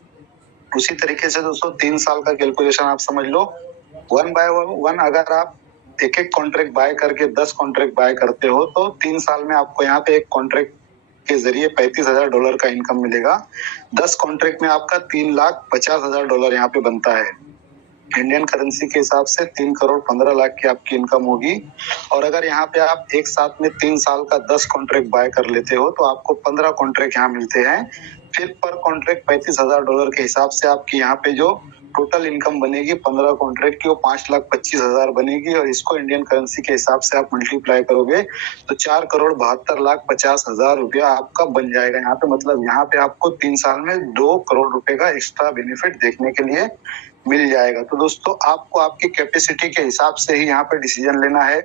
उसी तरीके से दोस्तों 3 साल का कैलकुलेशन आप समझ लो। 1 बाय 1 अगर आप एक एक कॉन्ट्रैक्ट बाय करके 10 कॉन्ट्रैक्ट बाय करते हो तो 3 साल में आपको यहाँ पे एक कॉन्ट्रैक्ट के जरिए $35,000 का इनकम मिलेगा। 10 कॉन्ट्रैक्ट में आपका $3,50,000 यहाँ पे बनता है। इंडियन करेंसी के हिसाब से 3,15,00,000 की आपकी इनकम होगी। और अगर यहाँ पे आप एक साथ में 3 साल का 10 कॉन्ट्रैक्ट बाय कर लेते हो तो आपको 15 कॉन्ट्रैक्ट यहाँ मिलते हैं। फिर पर कॉन्ट्रैक्ट $35,000 के हिसाब से आपकी यहाँ पे जो टोटल इनकम बनेगी 15 कॉन्ट्रैक्ट की वो 5,25,000 बनेगी। और इसको इंडियन करेंसी के हिसाब से आप मल्टीप्लाई करोगे तो 4,72,50,000 रुपया आपका बन जाएगा यहाँ पे। मतलब यहाँ पे आपको 3 साल में 2 करोड़ रुपए का एक्स्ट्रा बेनिफिट देखने के लिए मिल जाएगा। तो दोस्तों आपको आपकी कैपेसिटी के हिसाब से ही यहाँ पे डिसीजन लेना है।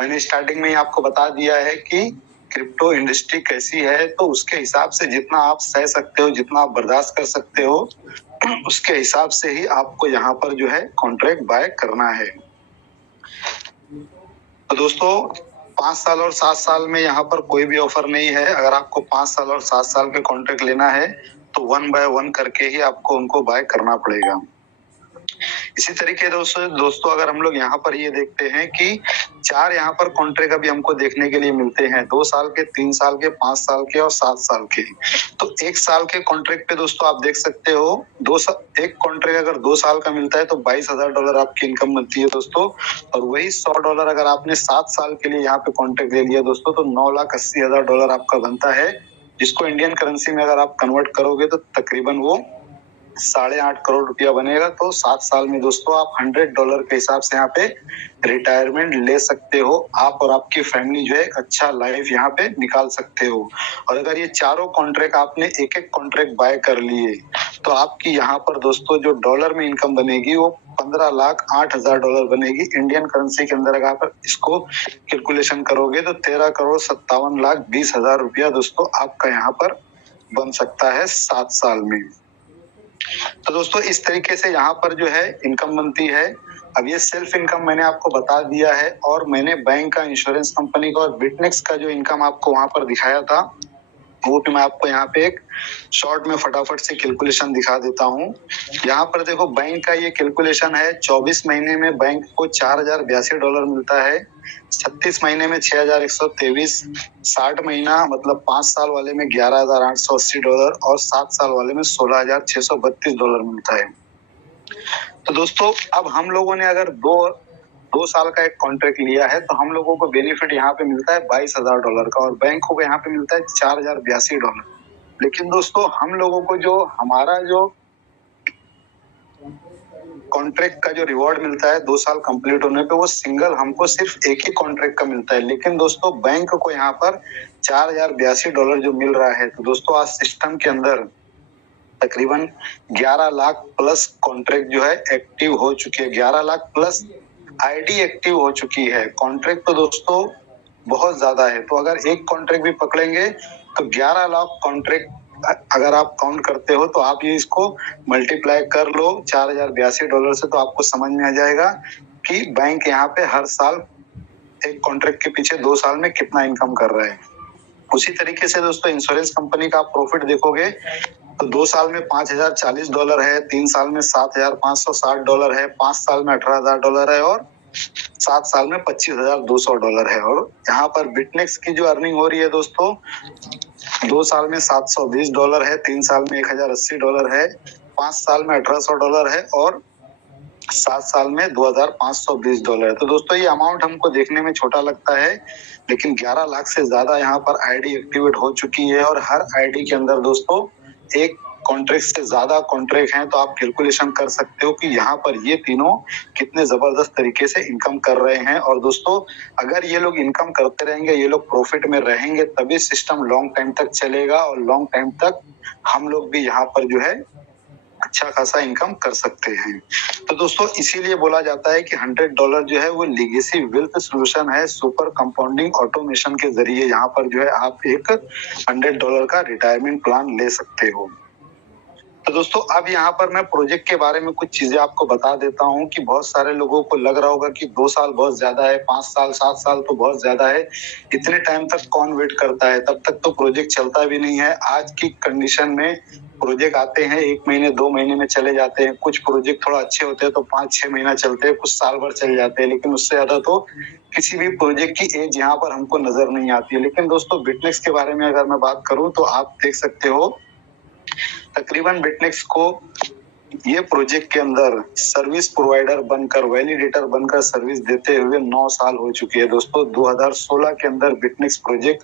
मैंने स्टार्टिंग में ही आपको बता दिया है कि क्रिप्टो इंडस्ट्री कैसी है, तो उसके हिसाब से जितना आप सह सकते हो, जितना आप बर्दाश्त कर सकते हो, उसके हिसाब से ही आपको यहाँ पर जो है कॉन्ट्रैक्ट बाय करना है। तो दोस्तों 5 साल और 7 साल में यहाँ पर कोई भी ऑफर नहीं है। अगर आपको 5 साल और 7 साल के कॉन्ट्रैक्ट लेना है तो 1 बाय 1 करके ही आपको उनको बाय करना पड़ेगा। इसी तरीके दोस्तों अगर हम लोग यहाँ पर ये देखते हैं कि 4 यहाँ पर कॉन्ट्रैक्ट अभी हमको देखने के लिए मिलते हैं, 2 साल के, 3 साल के, 5 साल के और 7 साल के। तो 1 साल के कॉन्ट्रैक्ट पे दोस्तों आप देख सकते हो एक कॉन्ट्रैक्ट अगर 2 साल का मिलता है तो $22,000 आपकी इनकम बनती है दोस्तों। और वही $100 अगर आपने 7 साल के लिए यहाँ पे कॉन्ट्रैक्ट ले लिया दोस्तों तो $9,80,000 आपका बनता है, जिसको इंडियन करेंसी में अगर आप कन्वर्ट करोगे तो तकरीबन वो 8.5 करोड़ रुपया बनेगा। तो 7 साल में दोस्तों आप $100 के हिसाब से यहाँ पे रिटायरमेंट ले सकते हो। आप और आपकी फैमिली जो है एक अच्छा लाइफ यहाँ पे निकाल सकते हो। और अगर ये चारों कॉन्ट्रैक्ट आपने एक एक कॉन्ट्रैक्ट बाय कर लिए तो आपकी यहाँ पर दोस्तों जो डॉलर में इनकम बनेगी वो $15,08,000 बनेगी। इंडियन करेंसी के अंदर अगर आप इसको कैलकुलेशन करोगे तो 13,57,20,000 रुपया दोस्तों आपका यहाँ पर बन सकता है 7 साल में। तो दोस्तों इस तरीके से यहाँ पर जो है इनकम बनती है। अब ये सेल्फ इनकम मैंने आपको बता दिया है और मैंने बैंक का, इंश्योरेंस कंपनी का और बिटनेक्स का जो इनकम आपको वहां पर दिखाया था वो भी मैं आपको यहाँ पे एक शॉर्ट में फटाफट से कैलकुलेशन दिखा देता हूँ। यहाँ पर देखो बैंक का ये कैलकुलेशन है। 24 महीने में बैंक को $4,082 मिलता है, 36 महीने में $6,123, 60 महीना मतलब 5 साल वाले में $11,880 और 7 साल वाले में $16,632 मिलता है। तो दोस्तों अब हम लोगों ने अगर दो साल का एक कॉन्ट्रैक्ट लिया है तो हम लोगों को बेनिफिट यहाँ पे मिलता है $22,000 का और बैंक को यहाँ पे मिलता है $4,082। लेकिन दोस्तों हम लोगों को जो हमारा जो कॉन्ट्रैक्ट का जो रिवॉर्ड मिलता है 2 साल कंप्लीट होने पे वो सिंगल हमको सिर्फ एक ही कॉन्ट्रैक्ट का मिलता है। लेकिन दोस्तों बैंक को यहाँ पर $4,082 जो मिल रहा है। तो दोस्तों आज सिस्टम के अंदर तकरीबन 11 लाख प्लस कॉन्ट्रैक्ट जो है एक्टिव हो चुके हैं। 11 लाख प्लस आईडी एक्टिव हो चुकी है। कॉन्ट्रैक्ट तो दोस्तों बहुत ज्यादा है। तो अगर एक कॉन्ट्रैक्ट भी पकड़ेंगे तो 11 लाख कॉन्ट्रैक्ट अगर आप काउंट करते हो तो आप ये इसको मल्टीप्लाई कर लो $4,082 से तो आपको समझ में आ जाएगा कि बैंक यहाँ पे हर साल एक कॉन्ट्रैक्ट के पीछे 2 साल में कितना इनकम कर रहा है। उसी तरीके से दोस्तों इंश्योरेंस कंपनी का आप प्रॉफिट देखोगे तो 2 साल में $5,040 है, 3 साल में $7,560 है, 5 साल में $18,000 है और 7 साल में $25,200 है। और यहाँ पर बिटनेक्स की जो अर्निंग हो रही है दोस्तों 2 साल में $720 है, 3 साल में $1,080 है, 5 साल में $1,800 है और 7 साल में $2,520 है। तो दोस्तों ये अमाउंट हमको देखने में छोटा लगता है लेकिन 11 लाख से ज्यादा यहाँ पर आईडी एक्टिवेट हो चुकी है और हर आईडी के अंदर दोस्तों एक कॉन्ट्रैक्ट से ज्यादा कॉन्ट्रैक्ट हैं। तो आप कैलकुलेशन कर सकते हो कि यहाँ पर ये तीनों कितने जबरदस्त तरीके से इनकम कर रहे हैं। और दोस्तों अगर ये लोग इनकम करते रहेंगे, ये लोग प्रॉफिट में रहेंगे तभी सिस्टम लॉन्ग टाइम तक चलेगा और लॉन्ग टाइम तक हम लोग भी यहाँ पर जो है अच्छा खासा इनकम कर सकते हैं। तो दोस्तों इसीलिए बोला जाता है कि $100 जो है वो लीगेसी वेल्थ सॉल्यूशन है। सुपर कंपाउंडिंग ऑटोमेशन के जरिए यहाँ पर जो है आप एक $100 का रिटायरमेंट प्लान ले सकते हो। तो दोस्तों अब यहाँ पर मैं प्रोजेक्ट के बारे में कुछ चीजें आपको बता देता हूँ कि बहुत सारे लोगों को लग रहा होगा कि 2 साल बहुत ज्यादा है, 5 साल 7 साल तो बहुत ज्यादा है, इतने टाइम तक कौन वेट करता है, तब तक तो प्रोजेक्ट चलता भी नहीं है। आज की कंडीशन में प्रोजेक्ट आते हैं 1 महीने 2 महीने में चले जाते हैं। कुछ प्रोजेक्ट थोड़ा अच्छे होते हैं तो 5-6 महीना चलते हैं, कुछ साल भर चले जाते हैं, लेकिन उससे ज्यादा तो किसी भी प्रोजेक्ट की एज यहाँ पर हमको नजर नहीं आती है। लेकिन दोस्तों बिटनेक्स के बारे में अगर मैं बात करूं तो आप देख सकते हो तकरीबन बिटनेक्स को ये प्रोजेक्ट के अंदर सर्विस प्रोवाइडर बनकर, वैलिडेटर बनकर सर्विस देते हुए 9 साल हो चुके हैं। दोस्तों 2016 के अंदर बिटनेक्स प्रोजेक्ट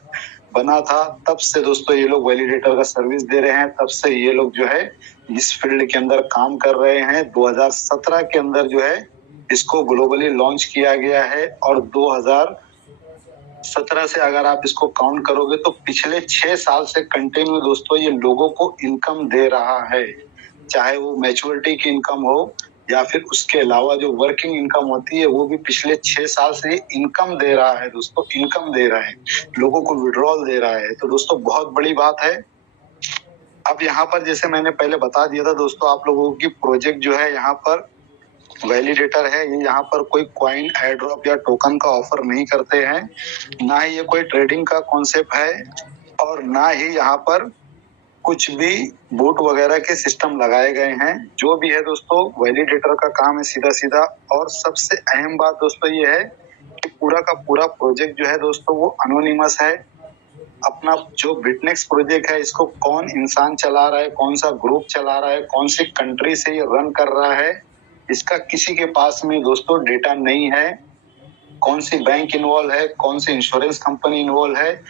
बना था, तब से दोस्तों ये लोग वैलिडेटर का सर्विस दे रहे हैं, तब से ये लोग जो है इस फील्ड के अंदर काम कर रहे हैं। 2017 के अंदर जो है इसको ग्लोबली लॉन्च किया गया है और 2017 से अगर आप इसको काउंट करोगे तो पिछले 6 साल से कंटिन्यू दोस्तों ये लोगों को इनकम दे रहा है। चाहे वो मैच्योरिटी की इनकम हो या फिर उसके अलावा जो वर्किंग इनकम होती है वो भी पिछले 6 साल से इनकम दे रहा है। दोस्तों इनकम दे रहा है, लोगों को विड्रॉल दे रहा है। तो दोस्तों बहुत बड़ी बात है। अब यहाँ पर जैसे मैंने पहले बता दिया था दोस्तों आप लोगों की प्रोजेक्ट जो है यहाँ पर वैलिडेटर है, ये यहाँ पर कोई कॉइन, एयर ड्रॉप या टोकन का ऑफर नहीं करते हैं, ना ही ये कोई ट्रेडिंग का कॉन्सेप्ट है और ना ही यहाँ पर कुछ भी बूट वगैरह के सिस्टम लगाए गए हैं। जो भी है दोस्तों वैलिडेटर का काम है सीधा सीधा। और सबसे अहम बात दोस्तों ये है कि पूरा का पूरा प्रोजेक्ट जो है दोस्तों वो अनोनिमस है। अपना जो बिटनेक्स प्रोजेक्ट है इसको कौन इंसान चला रहा है, कौन सा ग्रुप चला रहा है, कौन सी कंट्री से ये रन कर रहा है, इसका किसी के पास में दोस्तों डेटा नहीं है। कौन सी बैंक इन्वॉल्व है, कौन सी इंश्योरेंस कंपनी इन्वॉल्व है,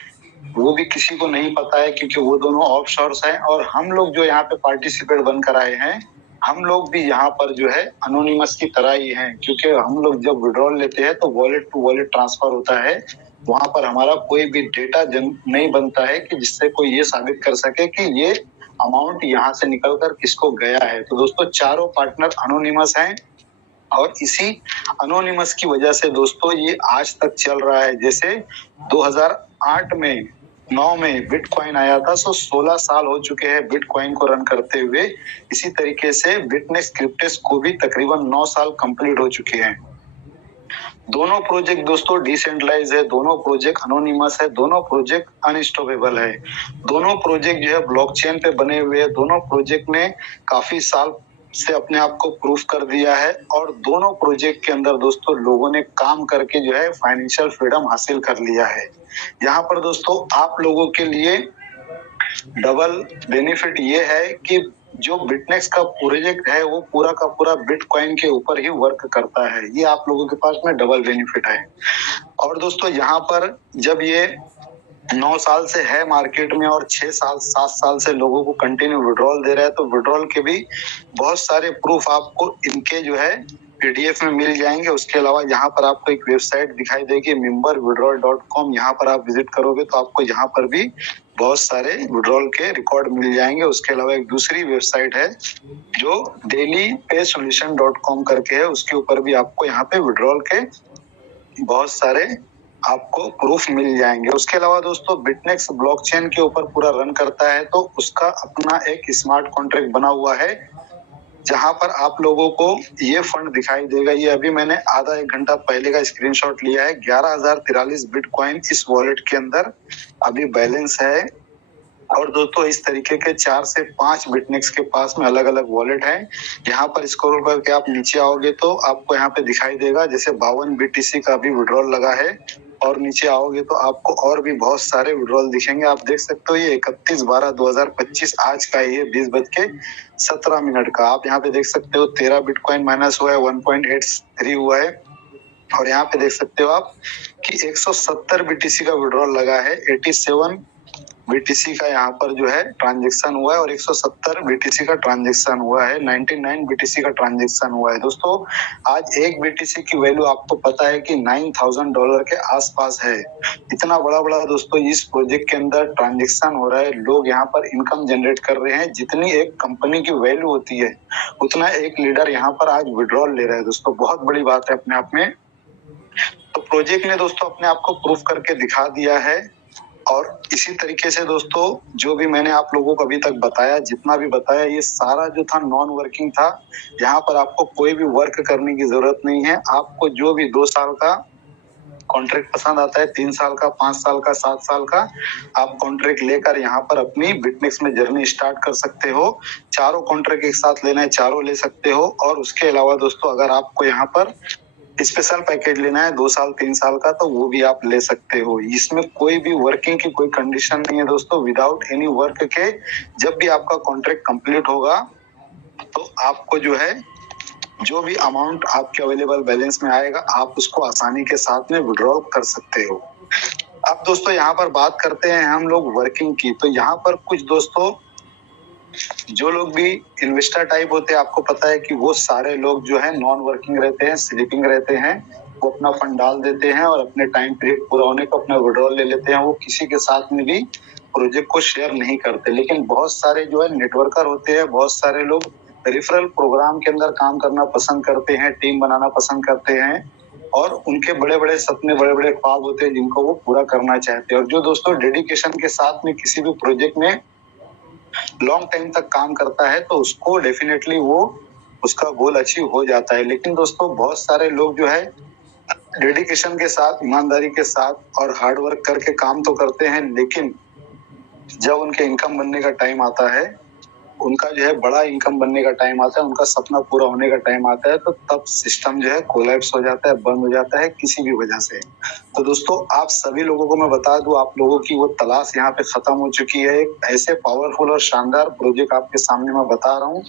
वो भी किसी को नहीं पता है क्योंकि वो दोनों ऑफशोर्स हैं। और हम लोग जो यहाँ पे पार्टिसिपेट बनकर आए हैं हम लोग भी यहाँ पर जो है अनोनिमस की तरह ही हैं, क्योंकि हम लोग जब विड्रॉल लेते हैं तो वॉलेट टू वॉलेट ट्रांसफर होता है। वहां पर हमारा कोई भी डेटा नहीं बनता है कि जिससे कोई ये साबित कर सके कि ये अमाउंट यहाँ से निकलकर किसको गया है। तो दोस्तों चारों पार्टनर अनोनिमस हैं और इसी अनोनिमस की वजह से दोस्तों ये आज तक चल रहा है। जैसे 2008 में 9 में बिटकॉइन आया था, सो 16 साल हो चुके हैं बिटकॉइन को रन करते हुए। इसी तरीके से बिटनेक्स क्रिप्टेक्स को भी तकरीबन 9 साल कंप्लीट हो चुके हैं। दोनों प्रोजेक्ट दोस्तों डिसेंट्रलाइज है, दोनों प्रोजेक्ट अनोनिमस है, दोनों प्रोजेक्ट अनस्टॉपेबल है। दोनों प्रोजेक्ट जो है ब्लॉकचेन पे बने हुए हैं। दोनों प्रोजेक्ट ने काफी साल से अपने आप को प्रूफ कर दिया है और दोनों प्रोजेक्ट के अंदर दोस्तों लोगों ने काम करके जो है फाइनेंशियल फ्रीडम हासिल कर लिया है। यहाँ पर दोस्तों आप लोगों के लिए डबल बेनिफिट ये है कि जो बिटनेक्स का प्रोजेक्ट है वो पूरा का पूरा बिटकॉइन के ऊपर ही वर्क करता है। ये आप लोगों के पास में डबल बेनिफिट है। और दोस्तों यहाँ पर जब ये 9 साल से है मार्केट में और 6 साल 7 साल से लोगों को कंटिन्यू विड्रॉल दे रहा है, तो विड्रॉल के भी बहुत सारे प्रूफ आपको इनके जो है पीडीएफ में मिल जाएंगे। उसके अलावा यहाँ पर आपको एक वेबसाइट दिखाई देगी memberwithdrawal.com। यहाँ पर आप विजिट करोगे तो आपको यहाँ पर भी बहुत सारे विड्रॉल के रिकॉर्ड मिल जाएंगे। उसके अलावा एक दूसरी वेबसाइट है जो dailypaysolution.com करके है, उसके ऊपर भी आपको यहाँ पे विड्रॉल के बहुत सारे आपको प्रूफ मिल जाएंगे। उसके अलावा दोस्तों बिटनेक्स ब्लॉकचेन के ऊपर पूरा रन करता है, तो उसका अपना एक स्मार्ट कॉन्ट्रैक्ट बना हुआ है जहां पर आप लोगों को ये फंड दिखाई देगा। ये अभी मैंने आधा एक घंटा पहले का स्क्रीनशॉट लिया है। 11,043 बिटकॉइन इस वॉलेट के अंदर अभी बैलेंस है। और दोस्तों इस तरीके के 4 से 5 बिटनेक्स के पास में अलग अलग वॉलेट है। यहाँ पर स्क्रॉल करके आप नीचे आओगे तो आपको यहाँ पे दिखाई देगा जैसे 52 BTC का भी विड्रॉल लगा है। और नीचे आओगे तो आपको और भी बहुत सारे विड्रॉल दिखेंगे। आप देख सकते हो ये 31/12/2025 आज का ही है 20:17 का। आप यहाँ पे देख सकते हो 13 बिटकॉइन माइनस हुआ है, 1.83 हुआ है। और यहाँ पे देख सकते हो आप कि 170 BTC का विड्रॉल लगा है, 87 BTC का यहाँ पर जो है ट्रांजेक्शन हुआ है और 170 BTC का ट्रांजेक्शन हुआ है, 99 BTC का ट्रांजेक्शन हुआ है। दोस्तों आज एक BTC की वैल्यू आपको पता है कि $9,000 के आसपास है। इतना बड़ा दोस्तों इस प्रोजेक्ट के अंदर ट्रांजेक्शन हो रहा है, लोग यहाँ पर इनकम जनरेट कर रहे हैं। जितनी एक कंपनी की वैल्यू होती है उतना एक लीडर यहाँ पर आज विड्रॉल ले रहा है। दोस्तों बहुत बड़ी बात है अपने आप में। तो प्रोजेक्ट ने दोस्तों अपने आप को प्रूफ करके दिखा दिया है। और इसी तरीके से दोस्तों जो भी मैंने आप लोगों को अभी तक बताया, जितना भी बताया, ये सारा जो था नॉन वर्किंग था। यहाँ पर आपको कोई भी वर्क करने की जरूरत नहीं है। आपको जो भी 2 साल का कॉन्ट्रैक्ट पसंद आता है, 3 साल का, 5 साल का, 7 साल का, आप कॉन्ट्रैक्ट लेकर यहाँ पर अपनी बिटनेक्स में जर्नी स्टार्ट कर सकते हो। चारों कॉन्ट्रैक्ट एक साथ लेना है, चारों ले सकते हो। और उसके अलावा दोस्तों अगर आपको यहाँ पर स्पेशल पैकेज लेना है 2 साल 3 साल का, तो वो भी आप ले सकते हो। इसमें कोई भी वर्किंग की कोई कंडीशन नहीं है दोस्तों। विदाउट एनी वर्क के जब भी आपका कॉन्ट्रैक्ट कंप्लीट होगा तो आपको जो है जो भी अमाउंट आपके अवेलेबल बैलेंस में आएगा आप उसको आसानी के साथ में विड्रॉल कर सकते हो। अब दोस्तों यहाँ पर बात करते हैं हम लोग वर्किंग की। तो यहाँ पर कुछ दोस्तों जो लोग भी इन्वेस्टर टाइप होते हैं, आपको पता है कि वो सारे लोग जो है नॉन वर्किंग रहते हैं, स्लीपिंग रहते हैं। वो अपना फंड डाल देते हैं और अपने टाइम पीरियड पूरा होने को अपना विड्रॉल ले लेते हैं। वो किसी के साथ में भी प्रोजेक्ट को शेयर नहीं करते। लेकिन बहुत सारे जो है नेटवर्कर होते हैं, बहुत सारे लोग रेफरल प्रोग्राम के अंदर काम करना पसंद करते हैं, टीम बनाना पसंद करते हैं और उनके बड़े बड़े सपने, बड़े बड़े ख्वाब होते हैं जिनको वो पूरा करना चाहते हैं। और जो दोस्तों डेडिकेशन के साथ में किसी भी प्रोजेक्ट में लॉन्ग टाइम तक काम करता है तो उसको डेफिनेटली वो उसका गोल अचीव हो जाता है। लेकिन दोस्तों बहुत सारे लोग जो है डेडिकेशन के साथ, ईमानदारी के साथ और हार्ड वर्क करके काम तो करते हैं, लेकिन जब उनके इनकम बनने का टाइम आता है, उनका जो है बड़ा इनकम बनने का टाइम आता है, उनका सपना पूरा होने का टाइम आता है, तो तब सिस्टम जो है कोलैप्स हो जाता है, बंद हो जाता है किसी भी वजह से। तो दोस्तों आप सभी लोगों को मैं बता दूं, आप लोगों की वो तलाश यहाँ पे खत्म हो चुकी है। एक ऐसे पावरफुल और शानदार प्रोजेक्ट आपके सामने मैं बता रहा हूँ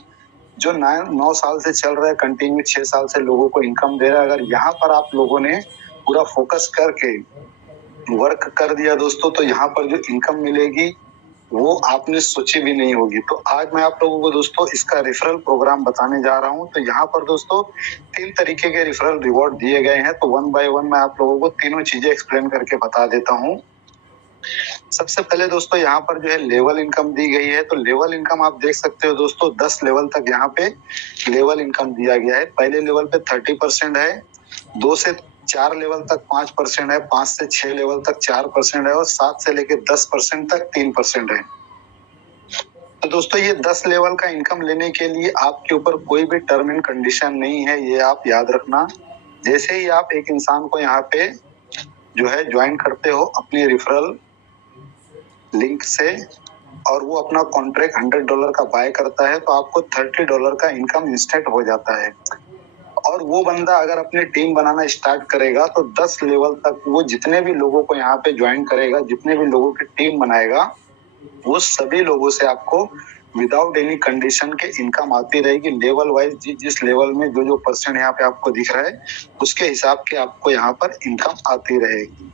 जो 9 साल से चल रहा है कंटिन्यू, 6 साल से लोगों को इनकम दे रहा है। अगर यहाँ पर आप लोगों ने पूरा फोकस करके वर्क कर दिया दोस्तों, तो यहाँ पर जो इनकम मिलेगी वो आपने सोची भी नहीं होगी। तो आज मैं आप लोगों को दोस्तों इसका रेफरल प्रोग्राम बताने जा रहा हूं। तो यहाँ पर दोस्तों 3 तरीके के रेफरल रिवॉर्ड दिए गए हैं। तो 1 बाय 1 मैं आप लोगों को तीनों चीजें एक्सप्लेन करके बता देता हूँ। सबसे पहले दोस्तों यहाँ पर जो है लेवल इनकम दी गई है। तो लेवल इनकम आप देख सकते हो दोस्तों 10 लेवल तक यहाँ पे लेवल इनकम दिया गया है। पहले लेवल पे 30% है, 2 से 4 लेवल तक 5% है, 5 से 6 लेवल तक 4% है और 7 से लेकर 10% तक 3% है। तो दोस्तों ये 10 लेवल का इनकम लेने के लिए आपके ऊपर कोई भी टर्म एंड कंडीशन नहीं है, ये आप याद रखना। जैसे ही आप एक इंसान को यहाँ पे जो है ज्वाइन करते हो अपनी रेफरल लिंक से और वो अपना कॉन्ट्रैक्ट $100 का बाय करता है तो आपको $30 का इनकम इंस्टेंट हो जाता है। और वो बंदा अगर अपनी टीम बनाना स्टार्ट करेगा तो 10 लेवल तक वो जितने भी लोगों को यहाँ पे ज्वाइन करेगा, जितने भी लोगों की टीम बनाएगा, वो सभी लोगों से आपको विदाउट एनी कंडीशन के इनकम आती रहेगी। लेवल वाइज जिस लेवल में जो परसेंट यहाँ पे आपको दिख रहा है उसके हिसाब के आपको यहाँ पर इनकम आती रहेगी।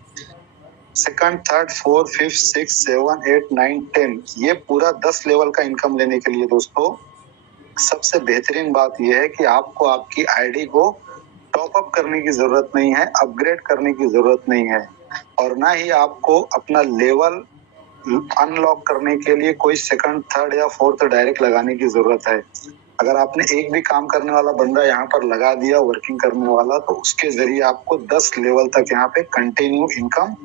सेकंड, थर्ड, फोर्थ, फिफ्थ, 6, 7, 8, 9, 10 ये पूरा 10 लेवल का इनकम लेने के लिए दोस्तों सबसे बेहतरीन बात यह है कि आपको आपकी आईडी को टॉप अप करने की जरूरत नहीं है, अपग्रेड करने की जरूरत नहीं है और ना ही आपको अपना लेवल अनलॉक करने के लिए कोई सेकंड, थर्ड या फोर्थ डायरेक्ट लगाने की जरूरत है। अगर आपने एक भी काम करने वाला बंदा यहाँ पर लगा दिया वर्किंग करने वाला तो उसके जरिए आपको 10 लेवल तक यहाँ पे कंटिन्यू इनकम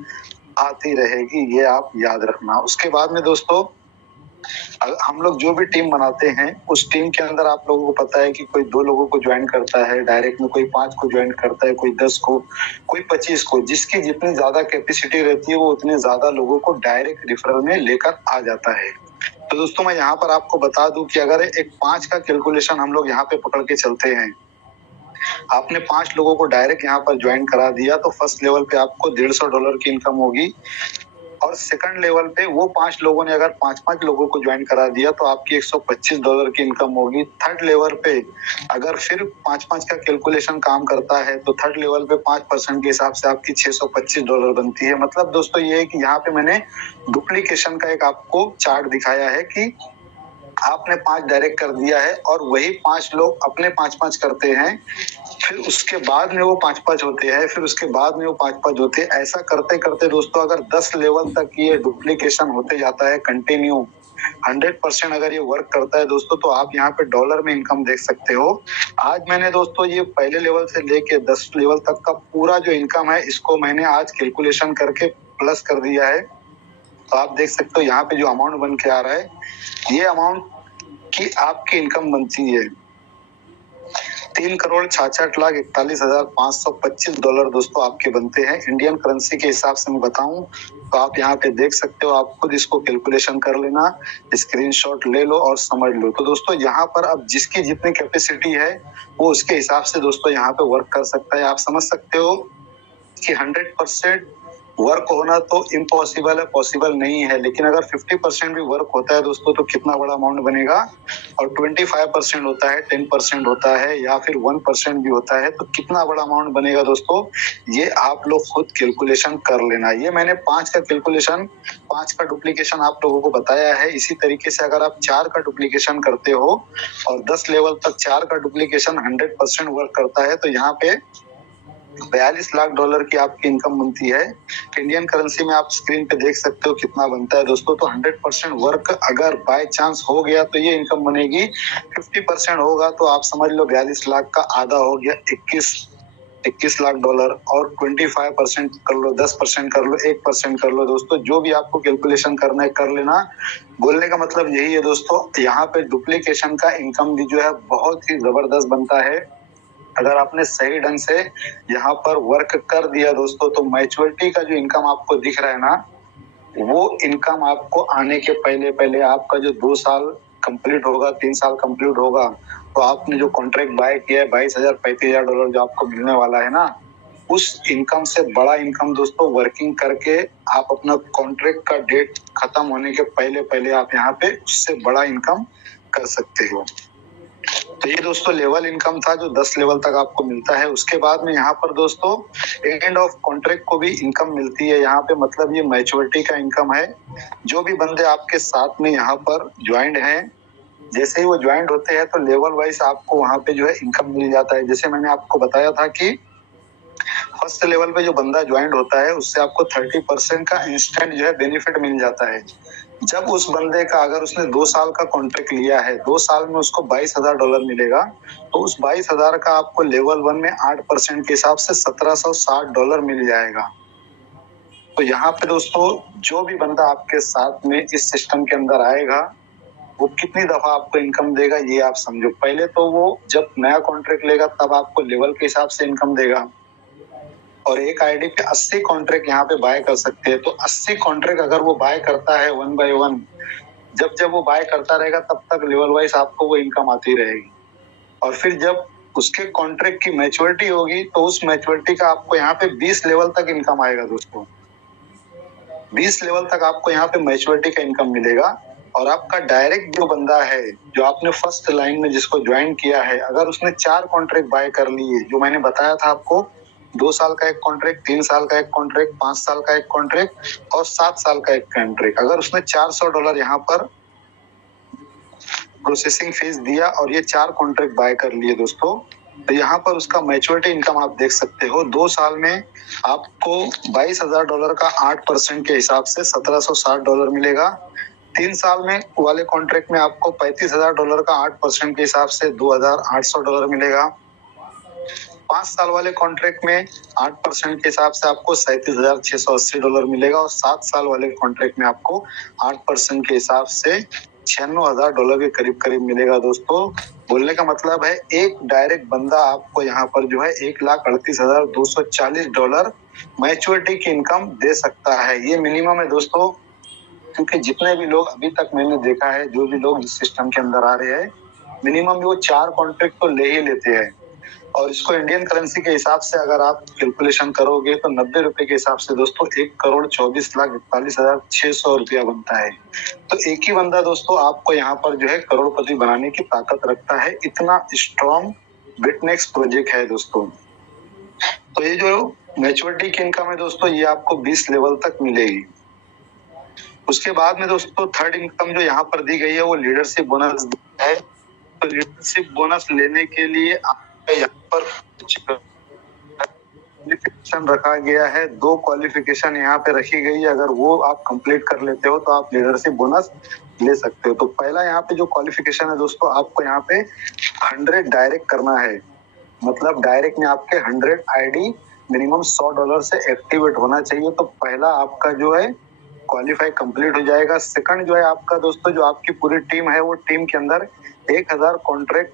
आती रहेगी, ये आप याद रखना। उसके बाद में दोस्तों हम लोग जो भी टीम बनाते हैं उस टीम के अंदर आप लोगों को पता है कि कोई 2 लोगों को ज्वाइन करता है डायरेक्ट में, कोई 5 को ज्वाइन करता है, कोई 10 को, कोई 25 को। जिसकी जितनी ज्यादा कैपेसिटी रहती है वो उतने ज्यादा लोगों को डायरेक्ट रेफरल में लेकर आ जाता है। तो दोस्तों मैं यहाँ पर आपको बता दूं कि अगर एक 5 का कैलकुलेशन हम लोग यहाँ पे पकड़ के चलते हैं, आपने 5 लोगों को डायरेक्ट यहाँ पर ज्वाइन करा दिया तो फर्स्ट लेवल पे आपको $150 की इनकम होगी और सेकंड लेवल पे वो 5 लोगों ने अगर 5-5 लोगों को ज्वाइन करा दिया तो आपकी $125 की इनकम होगी। थर्ड लेवल पे अगर फिर 5-5 का कैलकुलेशन काम करता है तो थर्ड लेवल पे 5% के हिसाब से आपकी $625 बनती है। मतलब दोस्तों ये है कि यहाँ पे मैंने डुप्लीकेशन का एक आपको चार्ट दिखाया है कि आपने 5 डायरेक्ट कर दिया है और वही 5 लोग अपने 5-5 करते हैं, फिर उसके बाद में वो 5-5 होते हैं, फिर उसके बाद में वो 5-5 होते हैं। ऐसा करते करते दोस्तों अगर 10 लेवल तक ये डुप्लीकेशन होते जाता है कंटिन्यू 100% अगर ये वर्क करता है दोस्तों तो आप यहाँ पे डॉलर में इनकम देख सकते हो। आज मैंने दोस्तों ये पहले लेवल से लेके 10 लेवल तक का पूरा जो इनकम है इसको मैंने आज कैलकुलेशन करके प्लस कर दिया है। तो आप देख सकते हो यहाँ पे जो अमाउंट बन के आ रहा है ये अमाउंट की आपकी इनकम बनती है $3,66,41,525 दोस्तों आपके बनते हैं। इंडियन करेंसी के हिसाब से मैं बताऊं तो आप यहाँ पे देख सकते हो, आप खुद इसको कैलकुलेशन कर लेना, स्क्रीनशॉट ले लो और समझ लो। तो दोस्तों यहाँ पर अब जिसकी जितनी कैपेसिटी है वो उसके हिसाब से दोस्तों यहाँ पे वर्क कर सकता है। आप समझ सकते हो कि 100% वर्क होना तो इम्पॉसिबल है, पॉसिबल नहीं है, लेकिन अगर 50% भी वर्क होता है दोस्तों तो कितना बड़ा अमाउंट बनेगा, और 25% होता है, 10% होता है या फिर 1% भी होता है तो कितना बड़ा अमाउंट बनेगा दोस्तों, ये आप लोग खुद कैलकुलेशन कर लेना। ये मैंने 5 का कैलकुलेशन, 5 का डुप्लीकेशन आप लोगों को बताया है। इसी तरीके से अगर आप 4 का डुप्लीकेशन करते हो और 10 लेवल तक 4 का डुप्लीकेशन 100% वर्क करता है तो यहाँ पे $42 लाख की आपकी इनकम बनती है। इंडियन करेंसी में आप स्क्रीन पे देख सकते हो कितना बनता है दोस्तों। तो 100% वर्क अगर बाय चांस हो गया तो ये इनकम बनेगी। 50% होगा तो आप समझ लो 42 लाख का आधा हो गया $21 लाख, और 25% कर लो, 10% कर लो, 1% कर लो दोस्तों, जो भी आपको कैलकुलेशन करना है कर लेना। बोलने का मतलब यही है दोस्तों, यहाँ पे डुप्लीकेशन का इनकम भी जो है बहुत ही जबरदस्त बनता है। अगर आपने सही ढंग से यहाँ पर वर्क कर दिया दोस्तों तो मैच्योरिटी का जो इनकम आपको दिख रहा है ना, वो इनकम आपको आने के पहले पहले आपका जो 2 साल कंप्लीट होगा, 3 साल कंप्लीट होगा, तो आपने जो कॉन्ट्रैक्ट बाय किया है $22,000-$35,000 जो आपको मिलने वाला है ना, उस इनकम से बड़ा इनकम दोस्तों वर्किंग करके आप अपना कॉन्ट्रैक्ट का डेट खत्म होने के पहले पहले आप यहाँ पे उससे बड़ा इनकम कर सकते हो। तो ये दोस्तों लेवल इनकम था जो 10 लेवल तक आपको मिलता है। उसके बाद में यहाँ पर दोस्तों एंड ऑफ कॉन्ट्रैक्ट को भी इनकम मिलती है। यहाँ पे मतलब ये मैच्योरिटी का इनकम है। जो भी बंदे आपके साथ में यहाँ पर ज्वाइंट हैं, जैसे ही वो ज्वाइंट होते हैं तो लेवल वाइज आपको वहाँ पे जो है इनकम मिल जाता है। जैसे मैंने आपको बताया था कि फर्स्ट लेवल पे जो बंदा ज्वाइंट होता है उससे आपको 30% का इंस्टेंट जो है बेनिफिट मिल जाता है। जब उस बंदे का अगर उसने 2 साल का कॉन्ट्रैक्ट लिया है, 2 साल में उसको $22,000 मिलेगा, तो उस 22,000 का आपको लेवल 1 में 8% के हिसाब से $1,760 मिल जाएगा। तो यहाँ पे दोस्तों जो भी बंदा आपके साथ में इस सिस्टम के अंदर आएगा वो कितनी दफा आपको इनकम देगा ये आप समझो। पहले तो वो जब नया कॉन्ट्रैक्ट लेगा तब आपको लेवल के हिसाब से इनकम देगा, और एक आईडी पे 80 कॉन्ट्रैक्ट यहाँ पे बाय कर सकते हैं। तो 80 कॉन्ट्रैक्ट अगर वो बाय करता है 1 by 1, जब वो बाय करता रहेगा तब तक लेवल वाइज आपको वो इनकम आती रहेगी। और फिर जब उसके कॉन्ट्रैक्ट की मैच्योरिटी होगी तो उस मैच्योरिटी का आपको यहाँ पे 20 लेवल तक इनकम आएगा दोस्तों। 20 लेवल तक आपको यहाँ पे मैच्योरिटी का इनकम मिलेगा। और आपका डायरेक्ट जो बंदा है, जो आपने फर्स्ट लाइन में जिसको ज्वाइन किया है, अगर उसने 4 कॉन्ट्रैक्ट बाय कर लिए, जो मैंने बताया था आपको, 2 साल का एक कॉन्ट्रैक्ट, 3 साल का एक कॉन्ट्रैक्ट, 5 साल का एक कॉन्ट्रैक्ट और 7 साल का एक कॉन्ट्रैक्ट, अगर उसने $400 यहाँ पर प्रोसेसिंग फीस दिया और ये 4 कॉन्ट्रैक्ट बाय कर लिए दोस्तों, तो यहाँ पर उसका मैच्योरिटी इनकम आप देख सकते हो। 2 साल में आपको $22,000 का 8% के हिसाब से $1,760 मिलेगा। 3 साल में वाले कॉन्ट्रैक्ट में आपको $35,000 का 8% के हिसाब से $2,800 मिलेगा। 5 साल वाले कॉन्ट्रैक्ट में 8% के हिसाब से आपको $37,680 मिलेगा। और 7 साल वाले कॉन्ट्रैक्ट में आपको 8% के हिसाब से $96,000 के करीब करीब मिलेगा दोस्तों। बोलने का मतलब है एक डायरेक्ट बंदा आपको यहाँ पर जो है $1,38,240 मैच्योरिटी की इनकम दे सकता है। ये मिनिमम है दोस्तों, क्योंकि जितने भी लोग अभी तक मैंने देखा है, जो भी लोग इस सिस्टम के अंदर आ रहे हैं, मिनिमम वो 4 कॉन्ट्रैक्ट तो ले ही लेते हैं। और इसको इंडियन करेंसी के हिसाब से अगर आप कैलकुलेशन करोगे तो 90 रुपए के हिसाब से दोस्तों 1,24,41,600 रुपया बनता है। तो एक ही बंदा दोस्तों आपको यहाँ पर जो है करोड़पति बनाने की ताकत रखता है। इतना स्ट्रॉन्ग बिटनेक्स प्रोजेक्ट है दोस्तों। तो ये जो मैच्योरिटी की इनकम है दोस्तों, ये आपको 20 लेवल तक मिलेगी। उसके बाद में दोस्तों थर्ड इनकम जो यहाँ पर दी गई है वो लीडरशिप बोनस है। तो लीडरशिप बोनस लेने के लिए आपको यहाँ पर क्वालिफिकेशन रखा गया है। 2 क्वालिफिकेशन यहाँ पे रखी गई है, अगर वो आप कंप्लीट कर लेते हो तो आप लीडरशिप बोनस ले सकते हो। तो पहला यहाँ पे जो क्वालिफिकेशन है दोस्तों, आपको यहाँ पे 100 डायरेक्ट करना है। मतलब डायरेक्ट में आपके 100 आईडी मिनिमम $100 से एक्टिवेट होना चाहिए। तो पहला आपका जो है क्वालिफाई कंप्लीट हो जाएगा। सेकंड जो है आपका दोस्तों, जो आपकी पूरी टीम है वो टीम के अंदर 1000 कॉन्ट्रैक्ट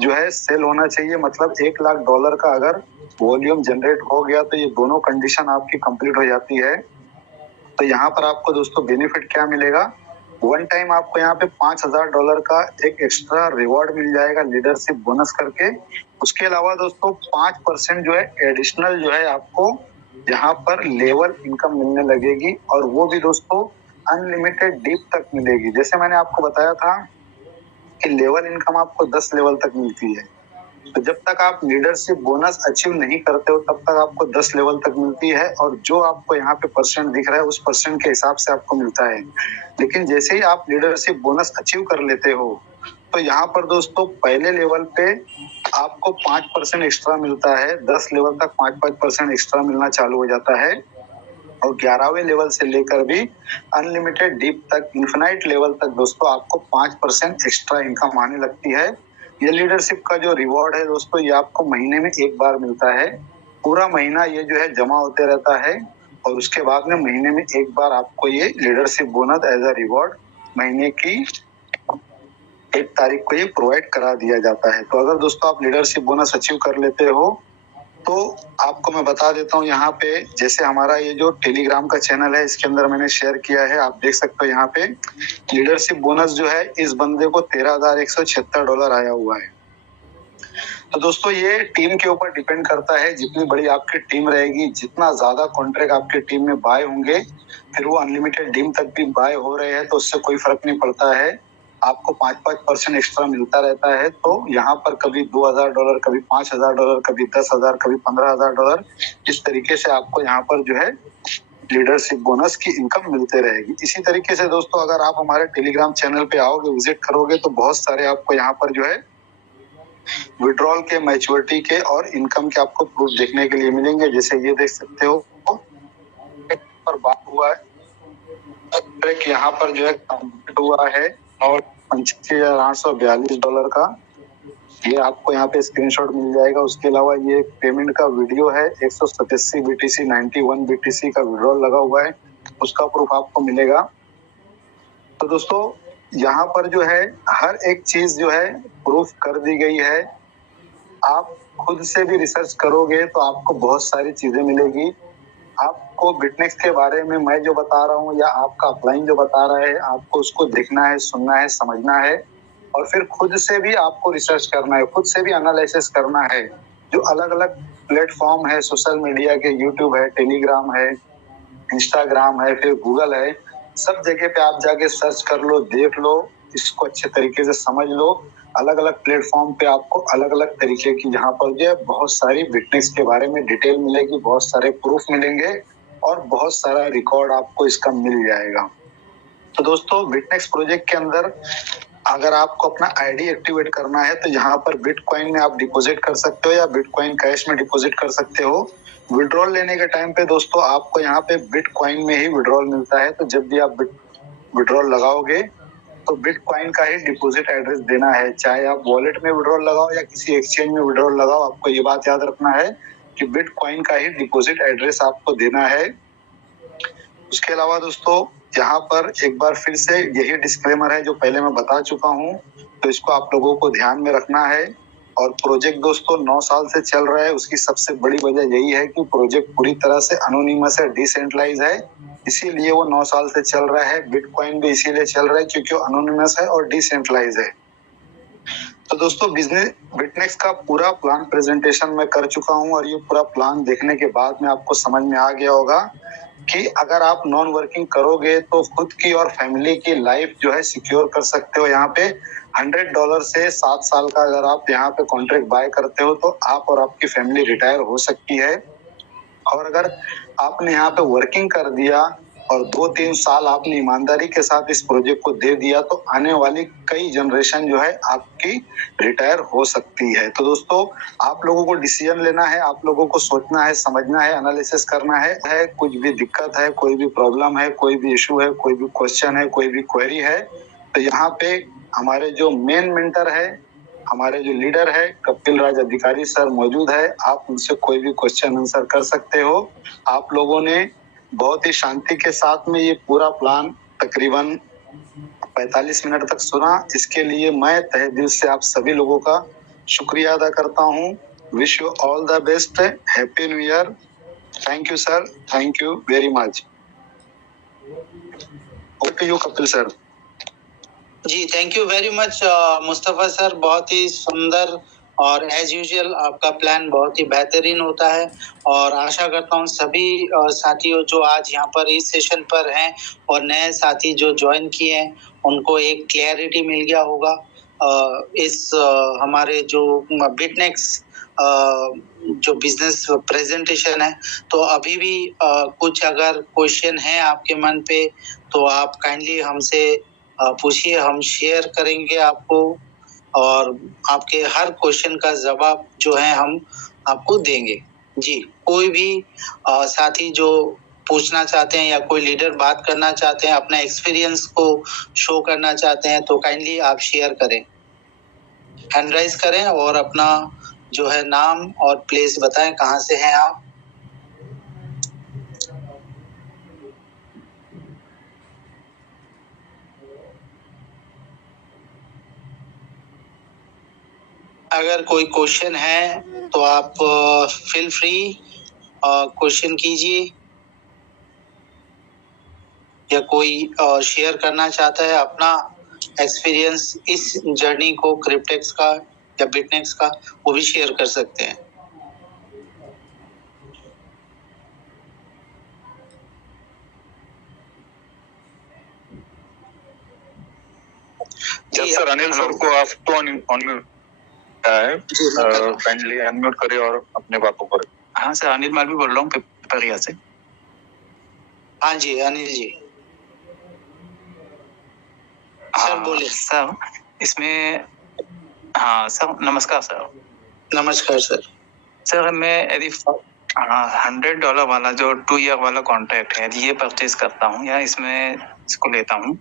जो है सेल होना चाहिए। मतलब $1,00,000 का अगर वॉल्यूम जनरेट हो गया तो ये दोनों कंडीशन आपकी कंप्लीट हो जाती है। तो यहाँ पर आपको दोस्तों बेनिफिट क्या मिलेगा, वन टाइम आपको यहाँ पे $5,000 का एक एक्स्ट्रा रिवॉर्ड मिल जाएगा लीडरशिप बोनस करके। उसके अलावा दोस्तों 5% जो है एडिशनल जो है आपको यहाँ पर लेवल इनकम मिलने लगेगी, और वो भी दोस्तों अनलिमिटेड डीप तक मिलेगी। जैसे मैंने आपको बताया था कि लेवल इनकम आपको 10 लेवल तक मिलती है। तो जब तक आप लीडरशिप बोनस अचीव नहीं करते हो तब तक आपको 10 लेवल तक मिलती है, और जो आपको यहाँ पे परसेंट दिख रहा है उस परसेंट के हिसाब से आपको मिलता है। लेकिन जैसे ही आप लीडरशिप बोनस अचीव कर लेते हो तो यहाँ पर दोस्तों पहले लेवल पे आपको 5% एक्स्ट्रा मिलता है। 10 लेवल तक 5% एक्स्ट्रा मिलना चालू हो जाता है, और 11वें लेवल से लेकर भी अनलिमिटेड डीप तक, इन्फिनाइट लेवल तक दोस्तों आपको 5% एक्स्ट्रा इनकम आने लगती है। ये लीडरशिप का जो रिवॉर्ड है दोस्तों, ये आपको महीने में एक बार मिलता है। पूरा महीना ये जो है जमा होते रहता है, और उसके बाद में महीने में एक बार आपको ये leadership bonus as a reward महीने की 1 तारीख को ये प्रोवाइड करा दिया जाता है। तो अगर दोस्तों आप लीडरशिप बोनस अचीव कर लेते हो तो आपको मैं बता देता हूँ, यहाँ पे जैसे हमारा ये जो टेलीग्राम का चैनल है इसके अंदर मैंने शेयर किया है, आप देख सकते हो यहाँ पे लीडरशिप बोनस जो है इस बंदे को $13,176 आया हुआ है। तो दोस्तों ये टीम के ऊपर डिपेंड करता है, जितनी बड़ी आपकी टीम रहेगी, जितना ज्यादा कॉन्ट्रैक्ट आपकी टीम में बाय होंगे, फिर वो अनलिमिटेड डीम तक भी बाय हो रहे हैं तो उससे कोई फर्क नहीं पड़ता है। आपको 5% एक्स्ट्रा मिलता रहता है। तो यहाँ पर कभी $2000, कभी $5000, कभी $10,000, कभी $15,000, इस तरीके से आपको यहाँ पर जो है लीडरशिप बोनस की इनकम मिलते रहेगी। इसी तरीके से दोस्तों अगर आप हमारे टेलीग्राम चैनल पे आओगे, विजिट करोगे, तो बहुत सारे आपको यहाँ पर जो है विड्रॉल के, मैच्योरिटी के और इनकम के आपको प्रूफ देखने के लिए मिलेंगे। जैसे ये देख सकते हो पर बात हुआ है, यहाँ पर जो है कंप्लीट हुआ है और $85,842 का ये आपको यहाँ पे स्क्रीनशॉट मिल जाएगा। उसके अलावा ये पेमेंट का वीडियो है, 187 BTC 91 BTC का विड्रॉल लगा हुआ है, उसका प्रूफ आपको मिलेगा। तो दोस्तों यहाँ पर जो है हर एक चीज जो है प्रूफ कर दी गई है। आप खुद से भी रिसर्च करोगे तो आपको बहुत सारी चीजें मिलेगी। आपको बिटनेक्स के बारे में मैं जो बता रहा हूँ या आपका अपलाइन जो बता रहा है, आपको उसको देखना है, सुनना है, समझना है और फिर खुद से भी आपको रिसर्च करना है, खुद से भी एनालिसिस करना है। जो अलग अलग प्लेटफॉर्म है सोशल मीडिया के, यूट्यूब है, टेलीग्राम है, इंस्टाग्राम है, फिर गूगल है, सब जगह पे आप जाके सर्च कर लो, देख लो, इसको अच्छे तरीके से समझ लो। अलग अलग प्लेटफॉर्म पे आपको अलग अलग तरीके की यहाँ पर जो है बहुत सारी बिटनेक्स के बारे में डिटेल मिलेगी, बहुत सारे प्रूफ मिलेंगे और बहुत सारा रिकॉर्ड आपको इसका मिल जाएगा। तो दोस्तों बिटनेक्स प्रोजेक्ट के अंदर अगर आपको अपना आईडी एक्टिवेट करना है तो यहाँ पर बिटकॉइन में आप डिपॉजिट कर सकते हो या बिटकॉइन कैश में डिपॉजिट कर सकते हो। विड्रॉल लेने के टाइम पे दोस्तों आपको यहाँ पे बिटकॉइन में ही विड्रॉल मिलता है। तो जब भी आप विड्रॉल लगाओगे तो बिटकॉइन का ही डिपॉजिट एड्रेस देना है, चाहे आप वॉलेट में विड्रॉल लगाओ या किसी एक्सचेंज में विड्रॉल लगाओ। आपको ये बात याद रखना है कि बिटकॉइन का ही डिपॉजिट एड्रेस आपको देना है। उसके अलावा दोस्तों यहाँ पर एक बार फिर से यही डिस्क्लेमर है जो पहले मैं बता चुका हूँ, तो इसको आप लोगों को ध्यान में रखना है। और प्रोजेक्ट दोस्तों 9 साल से चल रहा है, उसकी सबसे बड़ी वजह यही है कि प्रोजेक्ट पूरी तरह से अनोनिमस है, डिसेंट्रलाइज है, इसीलिए वो 9 साल से चल रहा है। बिटकॉइन भी इसीलिए चल रहा है क्योंकि वो अनोनिमस है और डिसेंट्रलाइज है। तो दोस्तों बिजनेस बिटनेक्स का पूरा प्लान प्रेजेंटेशन मैं कर चुका हूँ और ये पूरा प्लान देखने के बाद में आपको समझ में आ गया होगा कि अगर आप नॉन वर्किंग करोगे तो खुद की और फैमिली की लाइफ जो है सिक्योर कर सकते हो। यहाँ पे $100 से 7 साल का अगर आप यहाँ पे कॉन्ट्रैक्ट बाय करते हो तो आप और आपकी फैमिली रिटायर हो सकती है। और अगर आपने यहाँ पे वर्किंग कर दिया और 2-3 साल आपने ईमानदारी के साथ इस प्रोजेक्ट को दे दिया तो आने वाली कई जनरेशन जो है आपकी रिटायर हो सकती है। तो दोस्तों आप लोगों को डिसीजन लेना है, आप लोगों को सोचना है, समझना है, एनालिसिस करना है। कुछ भी दिक्कत है, कोई भी प्रॉब्लम है, कोई भी इशू है, कोई भी क्वेश्चन है, कोई भी क्वेरी है, तो यहाँ पे हमारे जो मेन मेंटर है, हमारे जो लीडर है कपिल राज अधिकारी सर मौजूद है। आप उनसे कोई भी क्वेश्चन आंसर कर सकते हो। आप लोगों ने बहुत ही शांति के साथ में ये पूरा प्लान तकरीबन 45 मिनट तक सुना, इसके लिए मैं तहे दिल से आप सभी लोगों का शुक्रिया अदा करता हूँ। Wish you all the best, happy new year. Thank you sir, thank you very much. Okay you Kapil sir. जी thank you very much Mustafa sir, बहुत ही सुंदर और एज यूजुअल आपका प्लान बहुत ही बेहतरीन होता है। और आशा करता हूँ सभी साथियों जो आज यहाँ पर इस सेशन पर हैं और नए साथी जो ज्वाइन किए हैं उनको एक क्लैरिटी मिल गया होगा इस हमारे जो बिटनेक्स जो बिजनेस प्रेजेंटेशन है। तो अभी भी कुछ अगर क्वेश्चन है आपके मन पे तो आप काइंडली हमसे पूछिए, हम शेयर करेंगे आपको और आपके हर क्वेश्चन का जवाब जो है हम आपको देंगे। जी कोई भी साथी जो पूछना चाहते हैं या कोई लीडर बात करना चाहते हैं, अपना एक्सपीरियंस को शो करना चाहते हैं तो काइंडली आप शेयर करें, हैंड राइज करें और अपना जो है नाम और प्लेस बताएं, कहाँ से हैं आप। अगर कोई क्वेश्चन है तो आप फील फ्री क्वेश्चन कीजिए या कोई शेयर करना चाहता है अपना एक्सपीरियंस इस जर्नी को क्रिप्टेक्स का या बिटनेक्स का, वो भी शेयर कर सकते हैं। यस सर, अनिल सर को आप तो ऑन काइंडली अनम्यूट करिए और अपने बातों पर। हाँ सर, अनिल मालवी बोल रहा हूँ पिपरिया से। हाँ जी अनिल जी, सर बोले। सर इसमें, हाँ सर नमस्कार सर। नमस्कार सर। सर मैं यदि $100 वाला जो 2 ईयर वाला कॉन्ट्रैक्ट है ये परचेज करता हूँ या इसमें इसको लेता हूँ,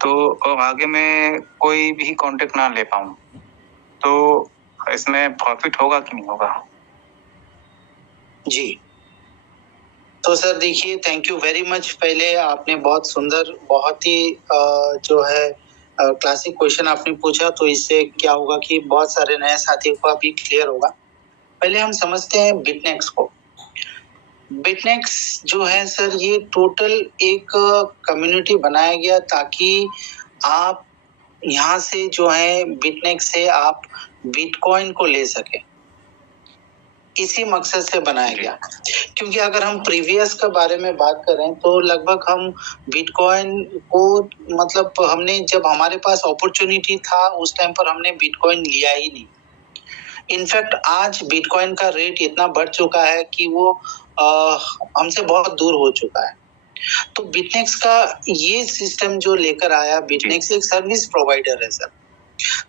तो और आगे मैं कोई भी कॉन्ट्रैक्ट ना ले पाऊँ, तो इसमें प्रॉफिट होगा कि नहीं होगा? जी तो सर देखिए, थैंक यू वेरी मच। पहले आपने बहुत सुंदर, बहुत ही जो है क्लासिक क्वेश्चन आपने पूछा, तो इससे क्या होगा कि बहुत सारे नए साथियों का भी क्लियर होगा। पहले हम समझते हैं बिटनेक्स को। बिटनेक्स जो है सर, ये टोटल एक कम्युनिटी बनाया गया ताकि आप यहाँ से जो है बिटनेक्स से आप बिटकॉइन को ले सके, इसी मकसद से बनाया गया। क्योंकि अगर हम प्रीवियस के बारे में बात करें तो लगभग हम बिटकॉइन को, मतलब हमने, जब हमारे पास अपॉर्चुनिटी था उस टाइम पर हमने बिटकॉइन लिया ही नहीं। इनफैक्ट आज बिटकॉइन का रेट इतना बढ़ चुका है कि वो हमसे बहुत दूर हो चुका है। तो बिटनेक्स का ये सिस्टम जो लेकर आया, बिटनेक्स एक सर्विस प्रोवाइडर है सर।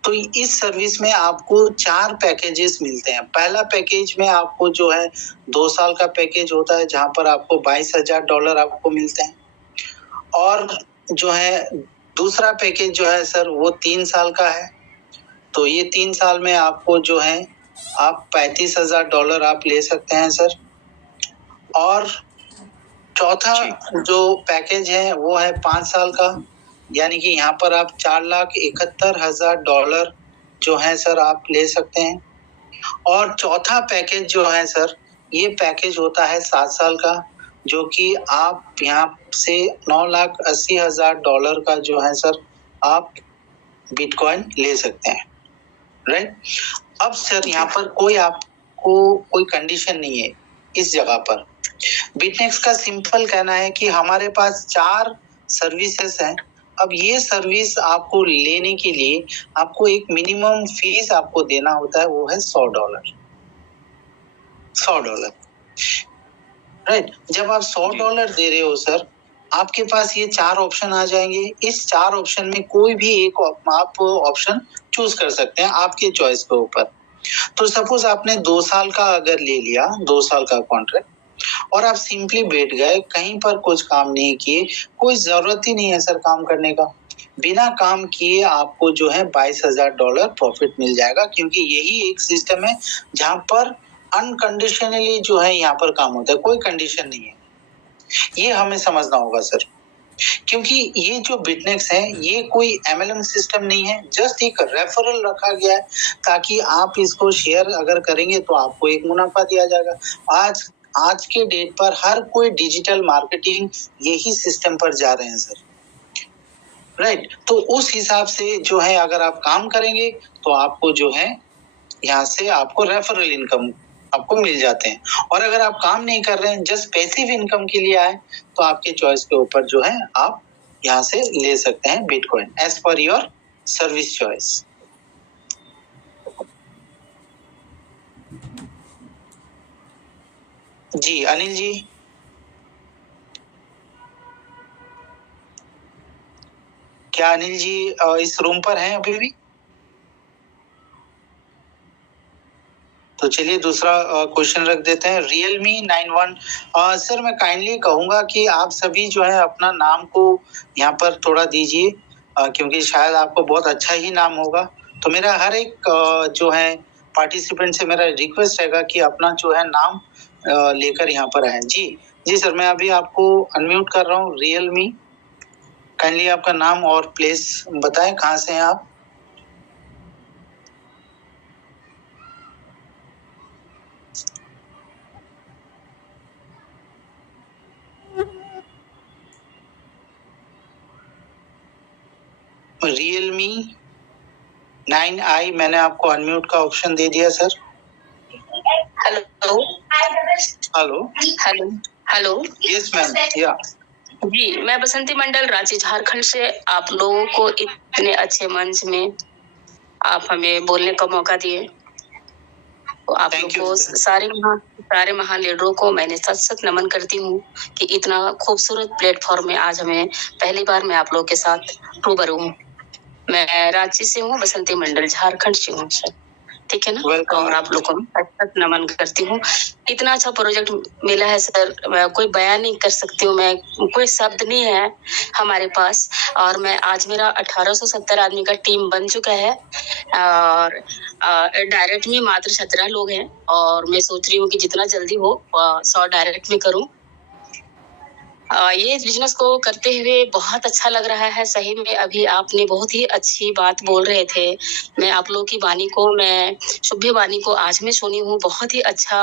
तो इस सर्विस में आपको 4 पैकेजेस मिलते हैं। पहला पैकेज में आपको जो है 2 साल का पैकेज होता है, जहां पर आपको $22,000 आपको मिलते हैं। और जो है दूसरा पैकेज जो है सर, वो 3 साल का है। तो ये 3 साल में आपको जो है आप $35,000 आप ले सकते हैं सर। और चौथा जो पैकेज है वो है 5 साल का, यानी कि यहाँ पर आप $4,71,000 जो है सर आप ले सकते हैं। और चौथा पैकेज जो है सर, ये पैकेज होता है 7 साल का, जो कि आप यहाँ से $9,80,000 का जो है सर आप बिटकॉइन ले सकते हैं, राइट। अब सर यहाँ पर कोई आपको कोई कंडीशन नहीं है इस जगह पर। बिटनेक्स का सिंपल कहना है कि हमारे पास 4 सर्विसेज हैं। अब ये सर्विस आपको लेने के लिए आपको एक मिनिमम फीस आपको देना होता है, वो है $100। $100, राइट। जब आप $100 दे रहे हो सर, आपके पास ये 4 ऑप्शन आ जाएंगे। इस 4 ऑप्शन में कोई भी एक आप ऑप्शन चूज कर सकते हैं आपके चॉइस के ऊपर। तो सपोज आपने 2 साल का अगर ले लिया, 2 साल का कॉन्ट्रैक्ट, और आप सिंपली बैठ गए, कहीं पर कुछ काम नहीं किए, कोई जरूरत ही नहीं है सर काम करने का, बिना काम किए आपको जो है $22,000 प्रॉफिट मिल जाएगा। क्योंकि यही एक सिस्टम है जहां पर अनकंडीशनली जो है यहाँ पर काम होता है, कोई कंडीशन नहीं है। ये हमें समझना होगा सर। क्योंकि ये जो बिटनेक्स है ये कोई MLM सिस्टम नहीं है, जस्ट एक रेफरल रखा गया है ताकि आप इसको शेयर अगर करेंगे तो आपको एक मुनाफा दिया जाएगा। आज के डेट पर हर कोई डिजिटल मार्केटिंग यही सिस्टम पर जा रहे हैं सर, राइट। तो उस हिसाब से जो है अगर आप काम करेंगे तो आपको जो है यहाँ से आपको रेफरल इनकम आपको मिल जाते हैं। और अगर आप काम नहीं कर रहे हैं, जस्ट पैसिव इनकम के लिए आए, तो आपके चॉइस के ऊपर जो है आप यहाँ से ले सकते हैं bitcoin as per your service choice. जी अनिल जी, क्या अनिल जी इस रूम पर हैं अभी भी? तो चलिए दूसरा क्वेश्चन रख देते हैं। Realme 91 सर, मैं काइंडली कहूंगा कि आप सभी जो है अपना नाम को यहाँ पर थोड़ा दीजिए, क्योंकि शायद आपको बहुत अच्छा ही नाम होगा। तो मेरा हर एक जो है पार्टिसिपेंट से मेरा रिक्वेस्ट रहेगा कि अपना जो है नाम लेकर यहाँ पर आए। जी जी सर, मैं अभी आपको अनम्यूट कर रहा हूँ। Realme, काइंडली आपका नाम और प्लेस बताएं, कहाँ से हैं आप? Realme 9i, मैंने आपको अनम्यूट का ऑप्शन दे दिया sir. Hello hello hello hello yes ma'am, या जी, मैं बसंती मंडल, रांची, झारखंड से आप लोगों को इतने अच्छे मंच में आप हमें बोलने का मौका दिए। तो आप लोग को सारे महान लीडरों को मैंने सत-सत नमन करती हूँ कि इतना खूबसूरत प्लेटफ़ॉर्म में आज हमें पहली बार मैं आप लोगों के साथ रूबरू हूँ। मैं रांची से हूँ, बसंती मंडल, झारखंड से हूँ सर। ठीक है ना? और आप लोग को सत-सत नमन करती हूँ। इतना अच्छा प्रोजेक्ट मिला है सर, मैं कोई बयान नहीं कर सकती हूँ, मैं कोई शब्द नहीं है हमारे पास। और मैं आज मेरा 1870 आदमी का टीम बन चुका है और डायरेक्ट में मात्र 17 लोग हैं और मैं सोच रही हूँ कि जितना जल्दी हो 100 डायरेक्ट में करूँ। ये बिजनेस को करते हुए बहुत अच्छा लग रहा है। सही में अभी आपने बहुत ही अच्छी बात बोल रहे थे। मैं आप लोगों की वाणी को, मैं शुभ वाणी को आज मैं सुनी हूँ। बहुत ही अच्छा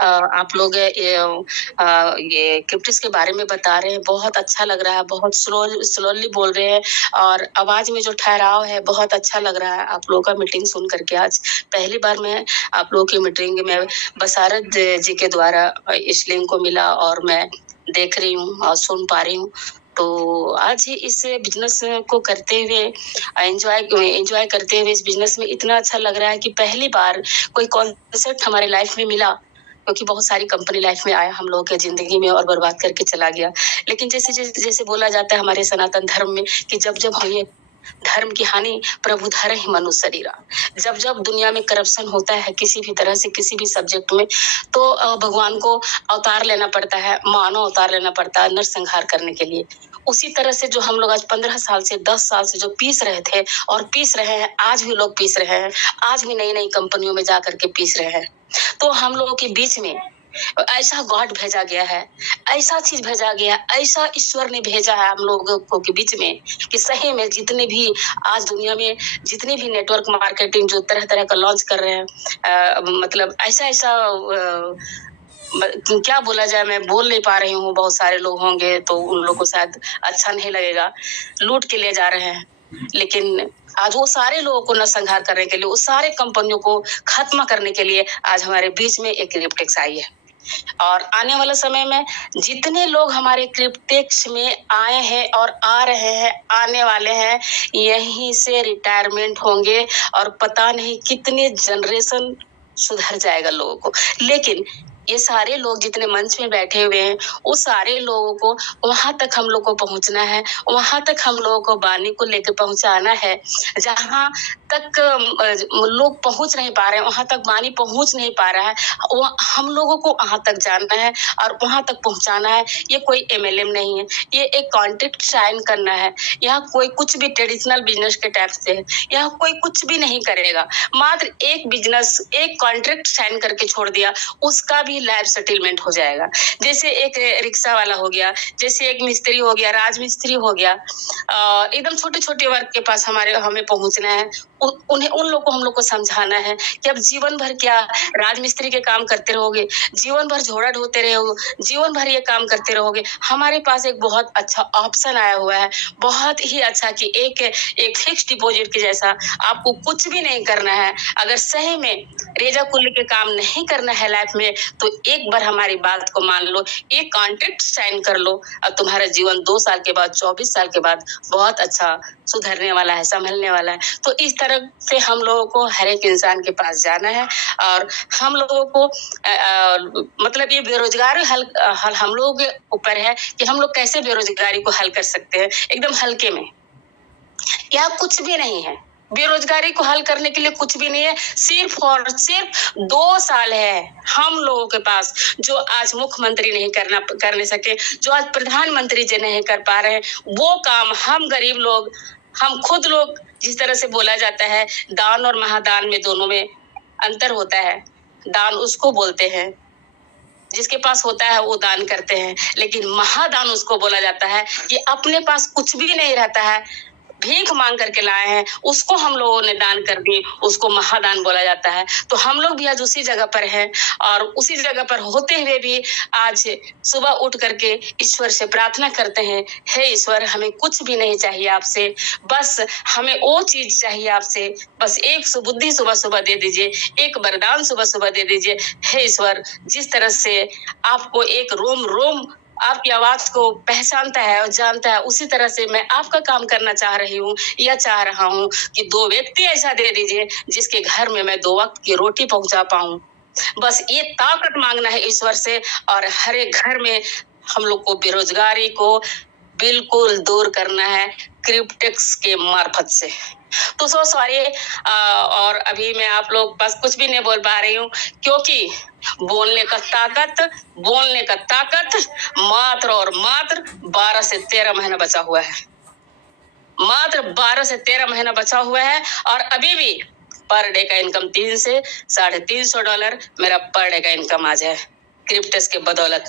आप लोग ये क्रिप्टिस के बारे में बता रहे हैं। बहुत अच्छा लग रहा है। बहुत स्लोली बोल रहे हैं और आवाज में जो ठहराव है बहुत अच्छा लग रहा है। आप लोगों का मीटिंग सुन करके आज पहली बार मैं आप लोगों की मीटिंग में बसारत जी के द्वारा इस लिंक को मिला और मैं देख रही हूँ और सुन पा रही हूँ। तो आज ही इस बिजनेस को करते हुए एंजॉय करते हुए इस बिजनेस में इतना अच्छा लग रहा है कि पहली बार कोई कॉन्सेप्ट हमारे लाइफ में मिला, क्योंकि बहुत सारी कंपनी लाइफ में आया हम लोगों के जिंदगी में और बर्बाद करके चला गया। लेकिन जैसे बोला जाता है हमारे सनातन धर्म में कि जब जब हमें धर्म की हानि प्रभु धर ही मनुष्य शरीरा। जब जब दुनिया में करप्शन होता है किसी भी तरह से किसी भी सब्जेक्ट में, तो भगवान को अवतार लेना पड़ता है, मानव अवतार लेना पड़ता है नरसंहार करने के लिए। उसी तरह से जो हम लोग आज 15 साल से 10 साल से जो पीस रहे थे और पीस रहे हैं, आज भी लोग पीस रहे हैं, आज भी नई नई कंपनियों में जा करके पीस रहे हैं। तो हम लोगों के बीच में ऐसा गॉड भेजा गया है, ऐसा चीज भेजा गया है, ऐसा ईश्वर ने भेजा है हम लोगों के बीच में कि सही में जितने भी आज दुनिया में जितने भी नेटवर्क मार्केटिंग जो तरह तरह का लॉन्च कर रहे हैं, मतलब ऐसा क्या बोला जाए, मैं बोल नहीं पा रही हूँ। बहुत सारे लोग होंगे तो उन लोगों को शायद अच्छा नहीं लगेगा, लूट के ले जा रहे हैं। लेकिन आज वो सारे लोगों को नरसंहार करने के लिए, उस सारे कंपनियों को खत्म करने के लिए आज हमारे बीच में एक क्रिप्टेक्स आई है। और आने वाले समय में जितने लोग हमारे क्रिप्टेक्स में आए हैं और आ रहे हैं, आने वाले हैं, यहीं से रिटायरमेंट होंगे और पता नहीं कितने जनरेशन सुधर जाएगा लोगों को। लेकिन ये सारे लोग जितने मंच में बैठे हुए हैं, उस सारे लोगों को वहां तक हम लोग को पहुंचना है, वहां तक हम लोगों को वाणी को लेकर पहुंचाना है। जहां तक लोग पहुंच नहीं पा रहे हैं, वहां तक वाणी पहुंच नहीं पा रहा है, हम लोगों को वहां तक जानना है और वहां तक पहुंचाना है। ये कोई MLM नहीं है, ये एक कॉन्ट्रैक्ट साइन करना है। यहाँ कोई कुछ भी ट्रेडिशनल बिजनेस के टाइप से है, यहाँ कोई कुछ भी नहीं करेगा। मात्र एक बिजनेस, एक कॉन्ट्रैक्ट साइन करके छोड़ दिया, उसका भी लाइफ सेटलमेंट हो जाएगा। जैसे एक रिक्शा वाला हो गया, जैसे एक मिस्त्री हो गया, राजमिस्त्री हो गया, एकदम छोटे छोटे वर्ग के पास हमें पहुंचना है। उन लोग को हम लोग को समझाना है कि अब जीवन भर क्या राजमिस्त्री के काम करते रहोगे, जीवन भर झोड़ा ढोते रहोगे, जीवन भर ये काम करते रहोगे। हमारे पास एक बहुत अच्छा ऑप्शन आया हुआ है, बहुत ही अच्छा, कि एक फिक्स डिपॉजिट के जैसा। आपको कुछ भी नहीं करना है। अगर सही में रेजा कुल्ली के काम नहीं करना है लाइफ में, तो एक बार हमारी बात को मान लो, एक कॉन्ट्रैक्ट साइन कर लो और तुम्हारा जीवन 2 साल के बाद, 24 साल के बाद बहुत अच्छा सुधरने वाला है, संभलने वाला है। तो इस तरह से हम लोगों को हर एक इंसान के पास जाना है और हम लोगों को मतलब ये बेरोजगारी हल हम लोगों के ऊपर है कि हम लोग कैसे बेरोजगारी को हल कर सकते हैं एकदम हल्के में। यहाँ कुछ भी नहीं है, बेरोजगारी को हल करने के लिए कुछ भी नहीं है। सिर्फ और सिर्फ 2 साल है हम लोगों के पास, जो आज मुख्यमंत्री नहीं करने सके, जो आज प्रधानमंत्री जी नहीं कर पा रहे हैं, वो काम हम गरीब लोग, हम खुद लोग, जिस तरह से बोला जाता है दान और महादान में दोनों में अंतर होता है। दान उसको बोलते हैं जिसके पास होता है वो दान करते हैं, लेकिन महादान उसको बोला जाता है कि अपने पास कुछ भी नहीं रहता है, भीख मांग करके लाए हैं, उसको हम लोगों ने दान कर दी, उसको महादान बोला जाता है। तो हम लोग भी आज उसी जगह पर हैं और उसी जगह पर होते हुए भी आज सुबह उठ करके ईश्वर से प्रार्थना करते हैं, हे ईश्वर, हमें कुछ भी नहीं चाहिए आपसे, बस हमें वो चीज चाहिए आपसे, बस एक सुबुद्धि सुबह सुबह दे दीजिए, एक वरदान सुबह सुबह दे दीजिए। हे ईश्वर, जिस तरह से आपको एक रोम रोम आपकी आवाज को पहचानता है और जानता है, उसी तरह से मैं आपका काम करना चाह रही हूँ या चाह रहा हूँ कि 2 व्यक्ति ऐसा दे दीजिए जिसके घर में मैं 2 वक्त की रोटी पहुंचा पाऊं। बस ये ताकत मांगना है ईश्वर से, और हर एक घर में हम लोग को बेरोजगारी को बिल्कुल दूर करना है क्रिप्टेक्स के मार्फत से। तो सो सॉरी, और अभी मैं आप लोग बस कुछ भी नहीं बोल पा रही हूँ, क्योंकि बोलने का ताकत मात्र और मात्र 12 से 13 महीना बचा हुआ है। मात्र 12 से 13 महीना बचा हुआ है, और अभी भी पर डे का इनकम $300 से $350 मेरा पर डे का इनकम आज है क्रिप्टेक्स के बदौलत।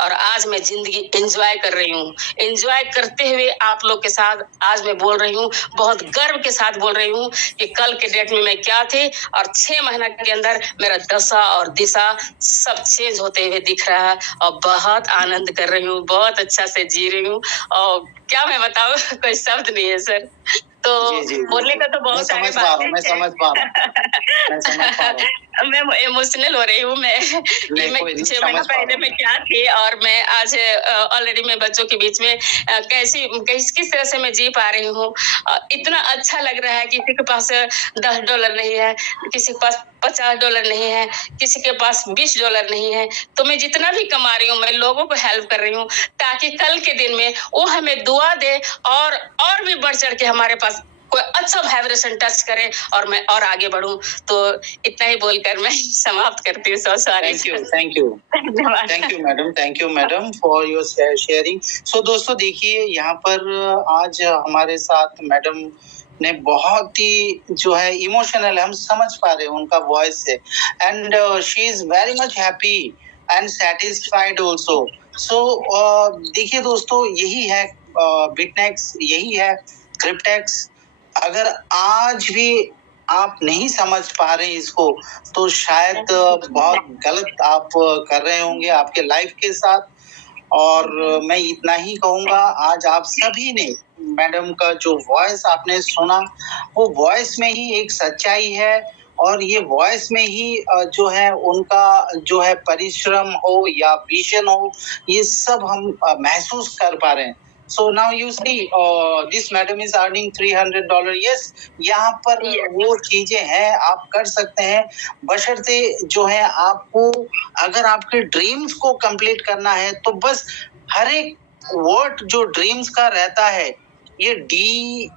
और आज मैं जिंदगी एंजॉय कर रही हूँ। एंजॉय करते हुए आप लोग के साथ आज मैं बोल रही हूँ, बहुत गर्व के साथ बोल रही हूँ कि कल के डेट में मैं क्या थी, और 6 महीना के अंदर मेरा दशा और दिशा सब चेंज होते हुए दिख रहा है, और बहुत आनंद कर रही हूँ, बहुत अच्छा से जी रही हूँ। और क्या मैं बताऊँ, कोई शब्द नहीं है सर। तो जी, बोलने का तो बहुत सारे बातें मैं समझ पा रहा हूँ। मैं इमोशनल हो रही हूँ। मैं 6 महीना पहले मैं क्या थी, और मैं आज ऑलरेडी मैं बच्चों के बीच में किस तरह से मैं जी पा रही हूँ। इतना अच्छा लग रहा है। किसी के पास $10 नहीं है, किसी के पास $50 नहीं है, किसी के पास $20 नहीं है, तो मैं जितना भी कमा रही हूँ मैं लोगों को हेल्प कर रही हूँ, ताकि कल के दिन में वो हमें दुआ दे और भी बढ़ चढ़ के हमारे पास कोई अच्छा वाइब्रेशन टच करे और मैं और आगे बढ़ूं। तो इतना ही बोलकर मैं समाप्त करती हूँ। So sorry. Thank you madam for your sharing. So दोस्तों देखिए, यहाँ पर आज हमारे साथ मैडम ने बहुत ही जो है इमोशनल है, हम समझ पा रहे हैं उनका वॉइस से, and she is very much happy and satisfied also. So देखिए दोस्तों, यही है बिटनेक्स, यही है क्रिप्टेक्स। अगर आज भी आप नहीं समझ पा रहे इसको, तो शायद बहुत गलत आप कर रहे होंगे आपके लाइफ के साथ। और मैं इतना ही कहूंगा, आज आप सभी ने मैडम का जो वॉइस आपने सुना, वो वॉइस में ही एक सच्चाई है, और ये वॉइस में ही जो है उनका जो है परिश्रम हो या विजन हो, ये सब हम महसूस कर पा रहे हैं। So now you see, this madam is earning $300. Yes, यहाँ पर वो चीजें हैं, आप कर सकते हैं, बशर्ते जो है आपको, अगर आपके ड्रीम्स को कंप्लीट करना है, तो बस हर एक वर्ड जो ड्रीम्स का रहता है, ये DREAM,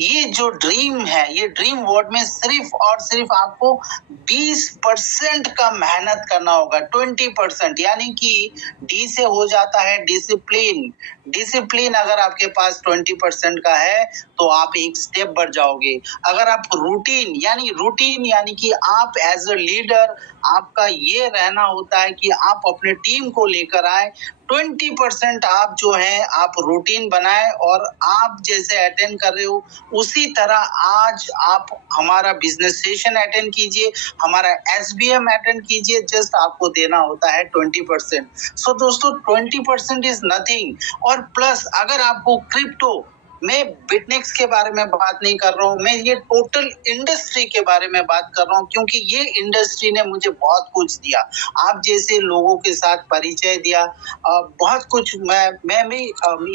ये जो ड्रीम है, ये ड्रीम वर्ड में सिर्फ और सिर्फ आपको 20% का मेहनत करना होगा। 20%, यानी कि डी से हो जाता है डिसिप्लिन अगर आपके पास 20% का है, तो आप एक स्टेप बढ़ जाओगे। अगर आप रूटीन यानी कि आप एज अ लीडर, आपका ये रहना होता है कि आप अपने टीम को लेकर आए। 20% आप जो है आप रूटीन बनाए, और आप जैसे अटेंड कर रहे हो उसी तरह आज आप हमारा बिजनेस सेशन अटेंड कीजिए, हमारा SBM अटेंड कीजिए। जस्ट आपको देना होता है 20%। सो दोस्तों, 20% इज नथिंग। और प्लस अगर आपको क्रिप्टो, मैं बिटनेक्स के बारे में बात नहीं कर रहा हूँ, मैं ये टोटल इंडस्ट्री के बारे में बात कर रहा हूँ, क्योंकि ये इंडस्ट्री ने मुझे बहुत कुछ दिया, आप जैसे लोगों के साथ परिचय दिया, बहुत कुछ। मैं भी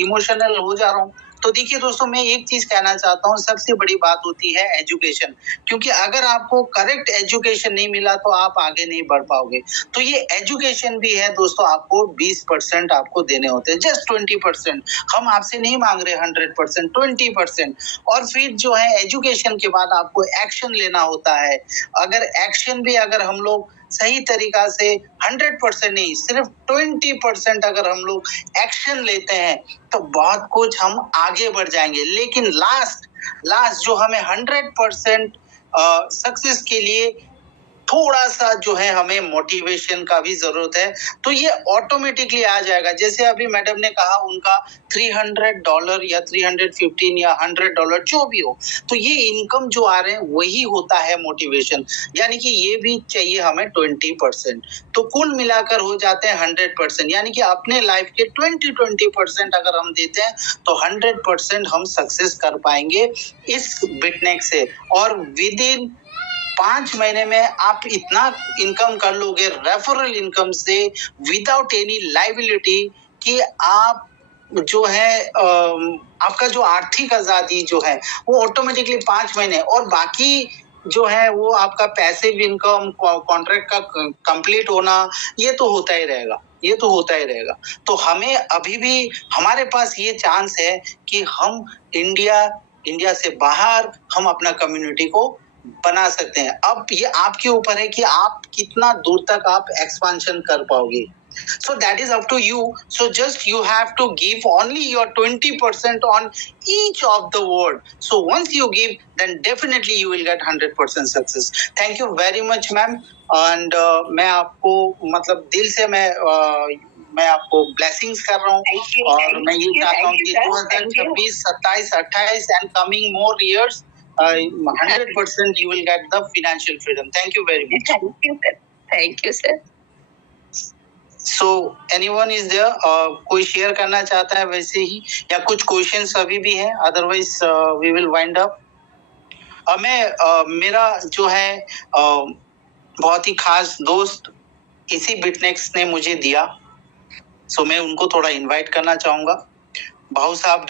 इमोशनल हो जा रहा हूँ। तो देखिए दोस्तों, मैं एक चीज कहना चाहता हूँ, सबसे बड़ी बात होती है एजुकेशन, क्योंकि अगर आपको करेक्ट एजुकेशन नहीं मिला तो आप आगे नहीं बढ़ पाओगे। तो ये एजुकेशन भी है दोस्तों, आपको 20% आपको देने होते हैं, जस्ट 20%। हम आपसे नहीं मांग रहे 100%, 20%। और फिर जो है एजुकेशन के बाद आपको एक्शन लेना होता है। अगर एक्शन भी अगर हम लोग सही तरीका से 100% नहीं, सिर्फ 20% अगर हम लोग एक्शन लेते हैं, तो बहुत कुछ हम आगे बढ़ जाएंगे। लेकिन लास्ट जो हमें 100% सक्सेस के लिए थोड़ा सा जो है हमें मोटिवेशन का भी जरूरत है, तो ये ऑटोमेटिकली आ जाएगा। जैसे अभी मैडम ने कहा उनका $300 या 315 या $100 जो भी हो, तो ये इनकम जो आ रहे हैं वही होता है मोटिवेशन। यानी कि ये भी चाहिए हमें 20%, तो कुल मिलाकर हो जाते हैं 100%। यानी कि अपने लाइफ के 20% अगर हम देते हैं, तो 100% हम सक्सेस कर पाएंगे इस बिटनेक्स से। और विद इन 5 महीने में आप इतना इनकम कर लोगे रेफरल इनकम से विदाउट एनी लायबिलिटी कि आप जो है आपका जो आर्थिक आजादी जो है वो ऑटोमेटिकली 5 महीने और बाकी जो है वो आपका पैसिव इनकम कॉन्ट्रैक्ट का कंप्लीट होना ये तो होता ही रहेगा, ये तो होता ही रहेगा। तो हमें अभी भी हमारे पास ये चांस है कि हम इंडिया से बाहर हम अपना कम्युनिटी को बना सकते हैं। अब ये आपके ऊपर है कि आप कितना दूर तक आप एक्सपांशन कर पाओगे। So that is up to you. So just you have to give only your 20% on each of the word. So once you give, then definitely you will get 100% success. Thank you very much, ma'am. And मैं आपको मतलब दिल से मैं आपको blessings कर रहा हूँ और मैं ये चाहता हूँ कि 2026, 27, 28 and coming more years, 100% you will get the financial freedom. Thank you very much. Thank you, sir. Thank you, sir. So anyone is there? कोई शेयर करना चाहता है वैसे ही या कुछ क्वेश्चंस अभी भी हैं? Otherwise we will wind up. मेरा जो है बहुत ही खास दोस्त इसी बिटनेक्स ने मुझे दिया, सो मैं उनको थोड़ा इनवाइट करना चाहूंगा। भाऊ साहब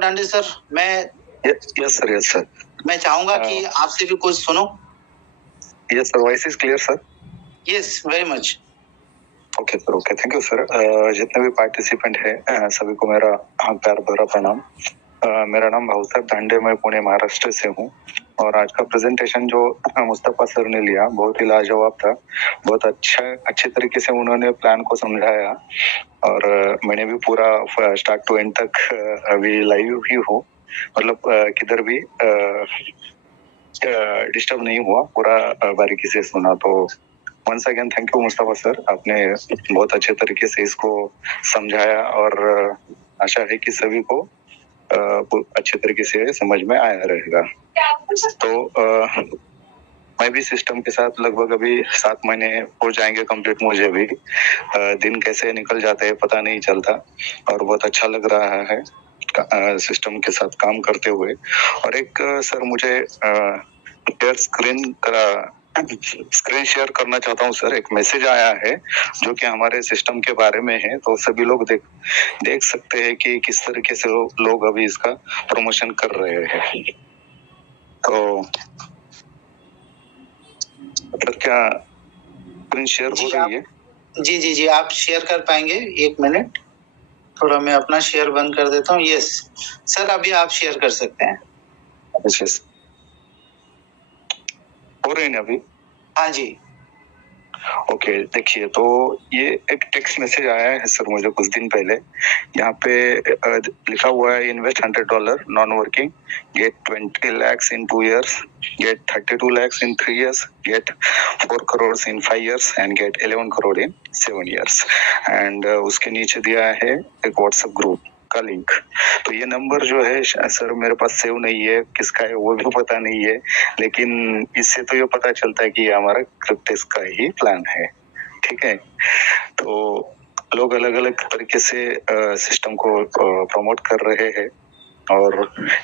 डांडे सर, मैं यस सर मैं चाहूंगा कि आपसे भी कुछ सुनो। Yes sir, voice is clear sir. Yes, very much. Okay sir, okay, thank you sir. जितने भी पार्टिसिपेंट हैं सभी को मेरा प्यार भरा प्रणाम। मेरा नाम भाऊ साहब डांडे, मैं पुणे महाराष्ट्र से हूँ और आज का प्रेजेंटेशन जो मुस्तफा सर ने लिया बहुत ही लाजवाब था। बहुत अच्छे तरीके से उन्होंने प्लान को समझाया और मैंने भी पूरा स्टार्ट टू एंड तक अभी लाइव ही हूँ, मतलब किधर भी डिस्टर्ब नहीं हुआ, पूरा बारीकी से सुना। तो once again thank you Mustafa sir, आपने बहुत अच्छे तरीके से इसको समझाया और आशा है कि सभी को अच्छे तरीके से समझ में आया रहेगा। तो मैं भी सिस्टम के साथ लगभग अभी 7 महीने हो जाएंगे कंप्लीट। मुझे भी दिन कैसे निकल जाते हैं पता नहीं चलता और बहुत अच्छा लग रहा है सिस्टम के साथ काम करते हुए। और एक सर मुझे स्क्रीन शेयर करना चाहता हूँ सर। एक मैसेज आया है जो कि हमारे सिस्टम के बारे में है, तो सभी लोग देख सकते हैं कि किस तरीके से लोग अभी इसका प्रमोशन कर रहे हैं। तो क्या स्क्रीन शेयर हो रही है? जी आप शेयर कर पाएंगे? 1 मिनट, थोड़ा मैं अपना शेयर बंद कर देता हूँ। यस सर, अभी आप शेयर कर सकते हैं। यस हो रही है अभी? हाँ जी। ओके, देखिए तो ये एक टेक्स्ट मैसेज आया है सर मुझे कुछ दिन पहले। यहाँ पे लिखा हुआ है invest $100 non working, get 20 lakhs in 2 years, get 32 lakhs in 3 years, get 4 crores in 5 years and get 11 crore in 7 years। And उसके नीचे दिया है एक व्हाट्सएप ग्रुप का लिंक। तो ये नंबर जो है सर मेरे पास सेव नहीं है, किसका है वो भी पता नहीं है, लेकिन इससे तो ये पता चलता है कि ये हमारा क्रिप्टेक्स का ही प्लान है। ठीक है, तो लोग अलग अलग तरीके से सिस्टम को प्रमोट कर रहे हैं और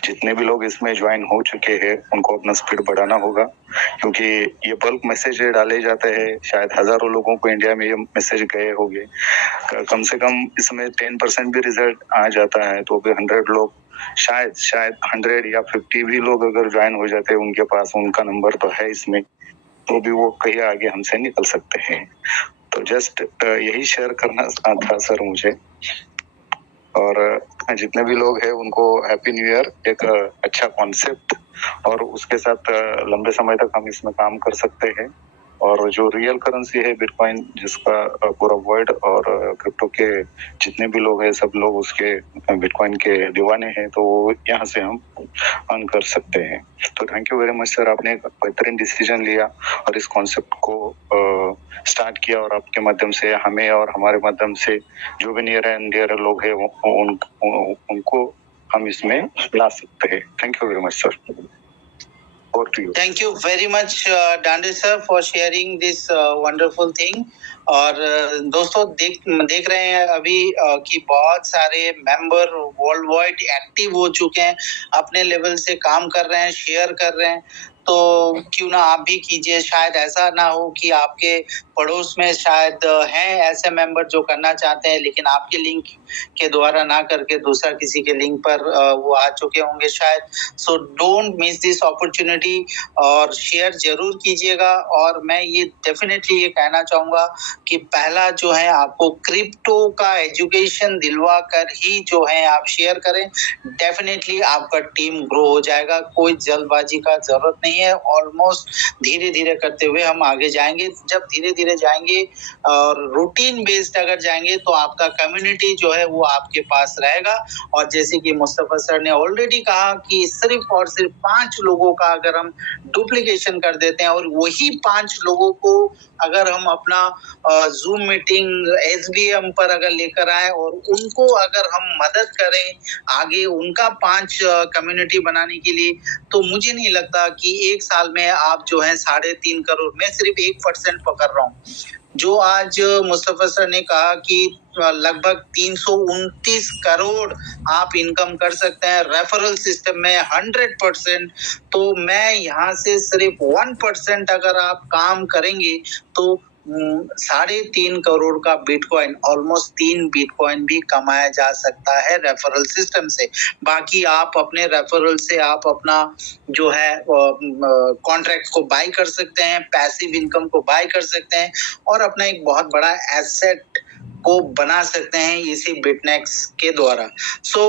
जितने भी लोग इसमें ज्वाइन हो चुके हैं उनको अपना स्पीड बढ़ाना होगा, क्योंकि ये बल्क मैसेज डाले जाते हैं। शायद हजारों लोगों को इंडिया में ये मैसेज गए होंगे, कम से कम इसमें 10% भी रिजल्ट आ जाता है तो भी 100 लोग, शायद 100 या 50 भी लोग अगर ज्वाइन हो जाते हैं, उनके पास उनका नंबर तो है इसमें, तो भी वो कहीं आगे हमसे निकल सकते हैं। तो जस्ट यही शेयर करना था सर मुझे। और जितने भी लोग हैं उनको हैप्पी न्यू ईयर। एक अच्छा कॉन्सेप्ट और उसके साथ लंबे समय तक हम इसमें काम कर सकते हैं। और जो रियल करेंसी है बिटकॉइन, जिसका पूरा वर्ल्ड और क्रिप्टो के जितने भी लोग हैं सब लोग उसके बिटकॉइन के दीवाने हैं, तो यहाँ से हम अर्न कर सकते हैं। तो thank you very much sir, आपने एक बेहतरीन डिसीजन लिया और इस कॉन्सेप्ट को स्टार्ट किया और आपके माध्यम से हमें और हमारे माध्यम से जो भी नियर एंड डियर लोग हैं उनको हम इसमें ला सकते हैं। Thank you very much sir. Thank you very much, Dande sir, for sharing this wonderful thing। और दोस्तों देख रहे हैं अभी कि बहुत सारे मेंबर वर्ल्ड वाइड एक्टिव हो चुके हैं, अपने लेवल से काम कर रहे हैं, शेयर कर रहे हैं। तो क्यों ना आप भी कीजिए। शायद ऐसा ना हो कि आपके पड़ोस में शायद हैं ऐसे मेंबर जो करना चाहते हैं, लेकिन आपके लिंक के द्वारा ना करके दूसरा किसी के लिंक पर वो आ चुके होंगे शायद। So don't miss this opportunity और शेयर जरूर कीजिएगा। और मैं ये डेफिनेटली ये कहना चाहूंगा कि पहला जो है आपको क्रिप्टो का एजुकेशन दिलवा कर ही जो है आप शेयर करें। डेफिनेटली आपका टीम ग्रो हो जाएगा, कोई जल्दबाजी का जरूरत नहीं है। ऑलमोस्ट धीरे धीरे करते हुए हम आगे जाएंगे। जब धीरे धीरे जाएंगे और रूटीन बेस्ड अगर जाएंगे तो आपका कम्युनिटी जो है वो आपके पास रहेगा। और जैसे कि मुस्तफा सर ने ऑलरेडी कहा कि सिर्फ और सिर्फ 5 लोगों का अगर हम डुप्लीकेशन कर देते हैं और वही 5 लोगों को अगर हम अपना जूम मीटिंग SBM पर अगर लेकर आए और उनको अगर हम मदद करें आगे उनका 5 कम्युनिटी बनाने के लिए, तो मुझे नहीं लगता कि 1 साल में आप जो है 3.5 करोड़, मैं सिर्फ 1% पकड़ रहा हूँ, जो आज मुस्तफा सर ने कहा कि लगभग 329 करोड़ आप इनकम कर सकते हैं रेफरल सिस्टम में 100%। तो मैं यहाँ से सिर्फ 1% अगर आप काम करेंगे तो 3.5 करोड़ का बिटकॉइन, ऑलमोस्ट 3 बिटकॉइन भी कमाया जा सकता है रेफरल सिस्टम से। बाकी आप अपने रेफरल से आप अपना जो है कॉन्ट्रैक्ट को बाय कर सकते हैं, पैसिव इनकम को बाय कर सकते हैं और अपना एक बहुत बड़ा एसेट को बना सकते हैं इसी बिटनेक्स के द्वारा। सो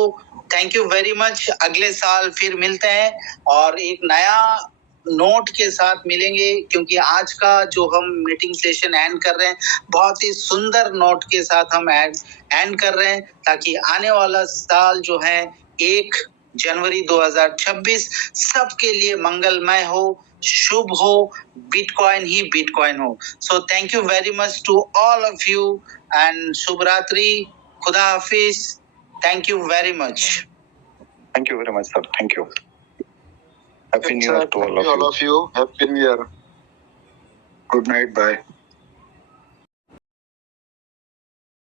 थैंक यू वेरी मच। अगले साल फिर मिलते हैं और एक नया नोट के साथ मिलेंगे, क्योंकि आज का जो हम मीटिंग सेशन एंड कर रहे हैं बहुत ही सुंदर नोट के साथ हम एंड कर रहे हैं, ताकि आने वाला साल जो है 1 जनवरी 2026 सबके लिए मंगलमय हो, शुभ हो, बिटकॉइन ही बिटकॉइन हो। So thank you very much to all of you and शुभ रात्रि, खुदा हाफिज। Thank you very much. Thank you very much, sir. Thank you. Happy New Year to all of you. Happy New Year. Good night. Bye.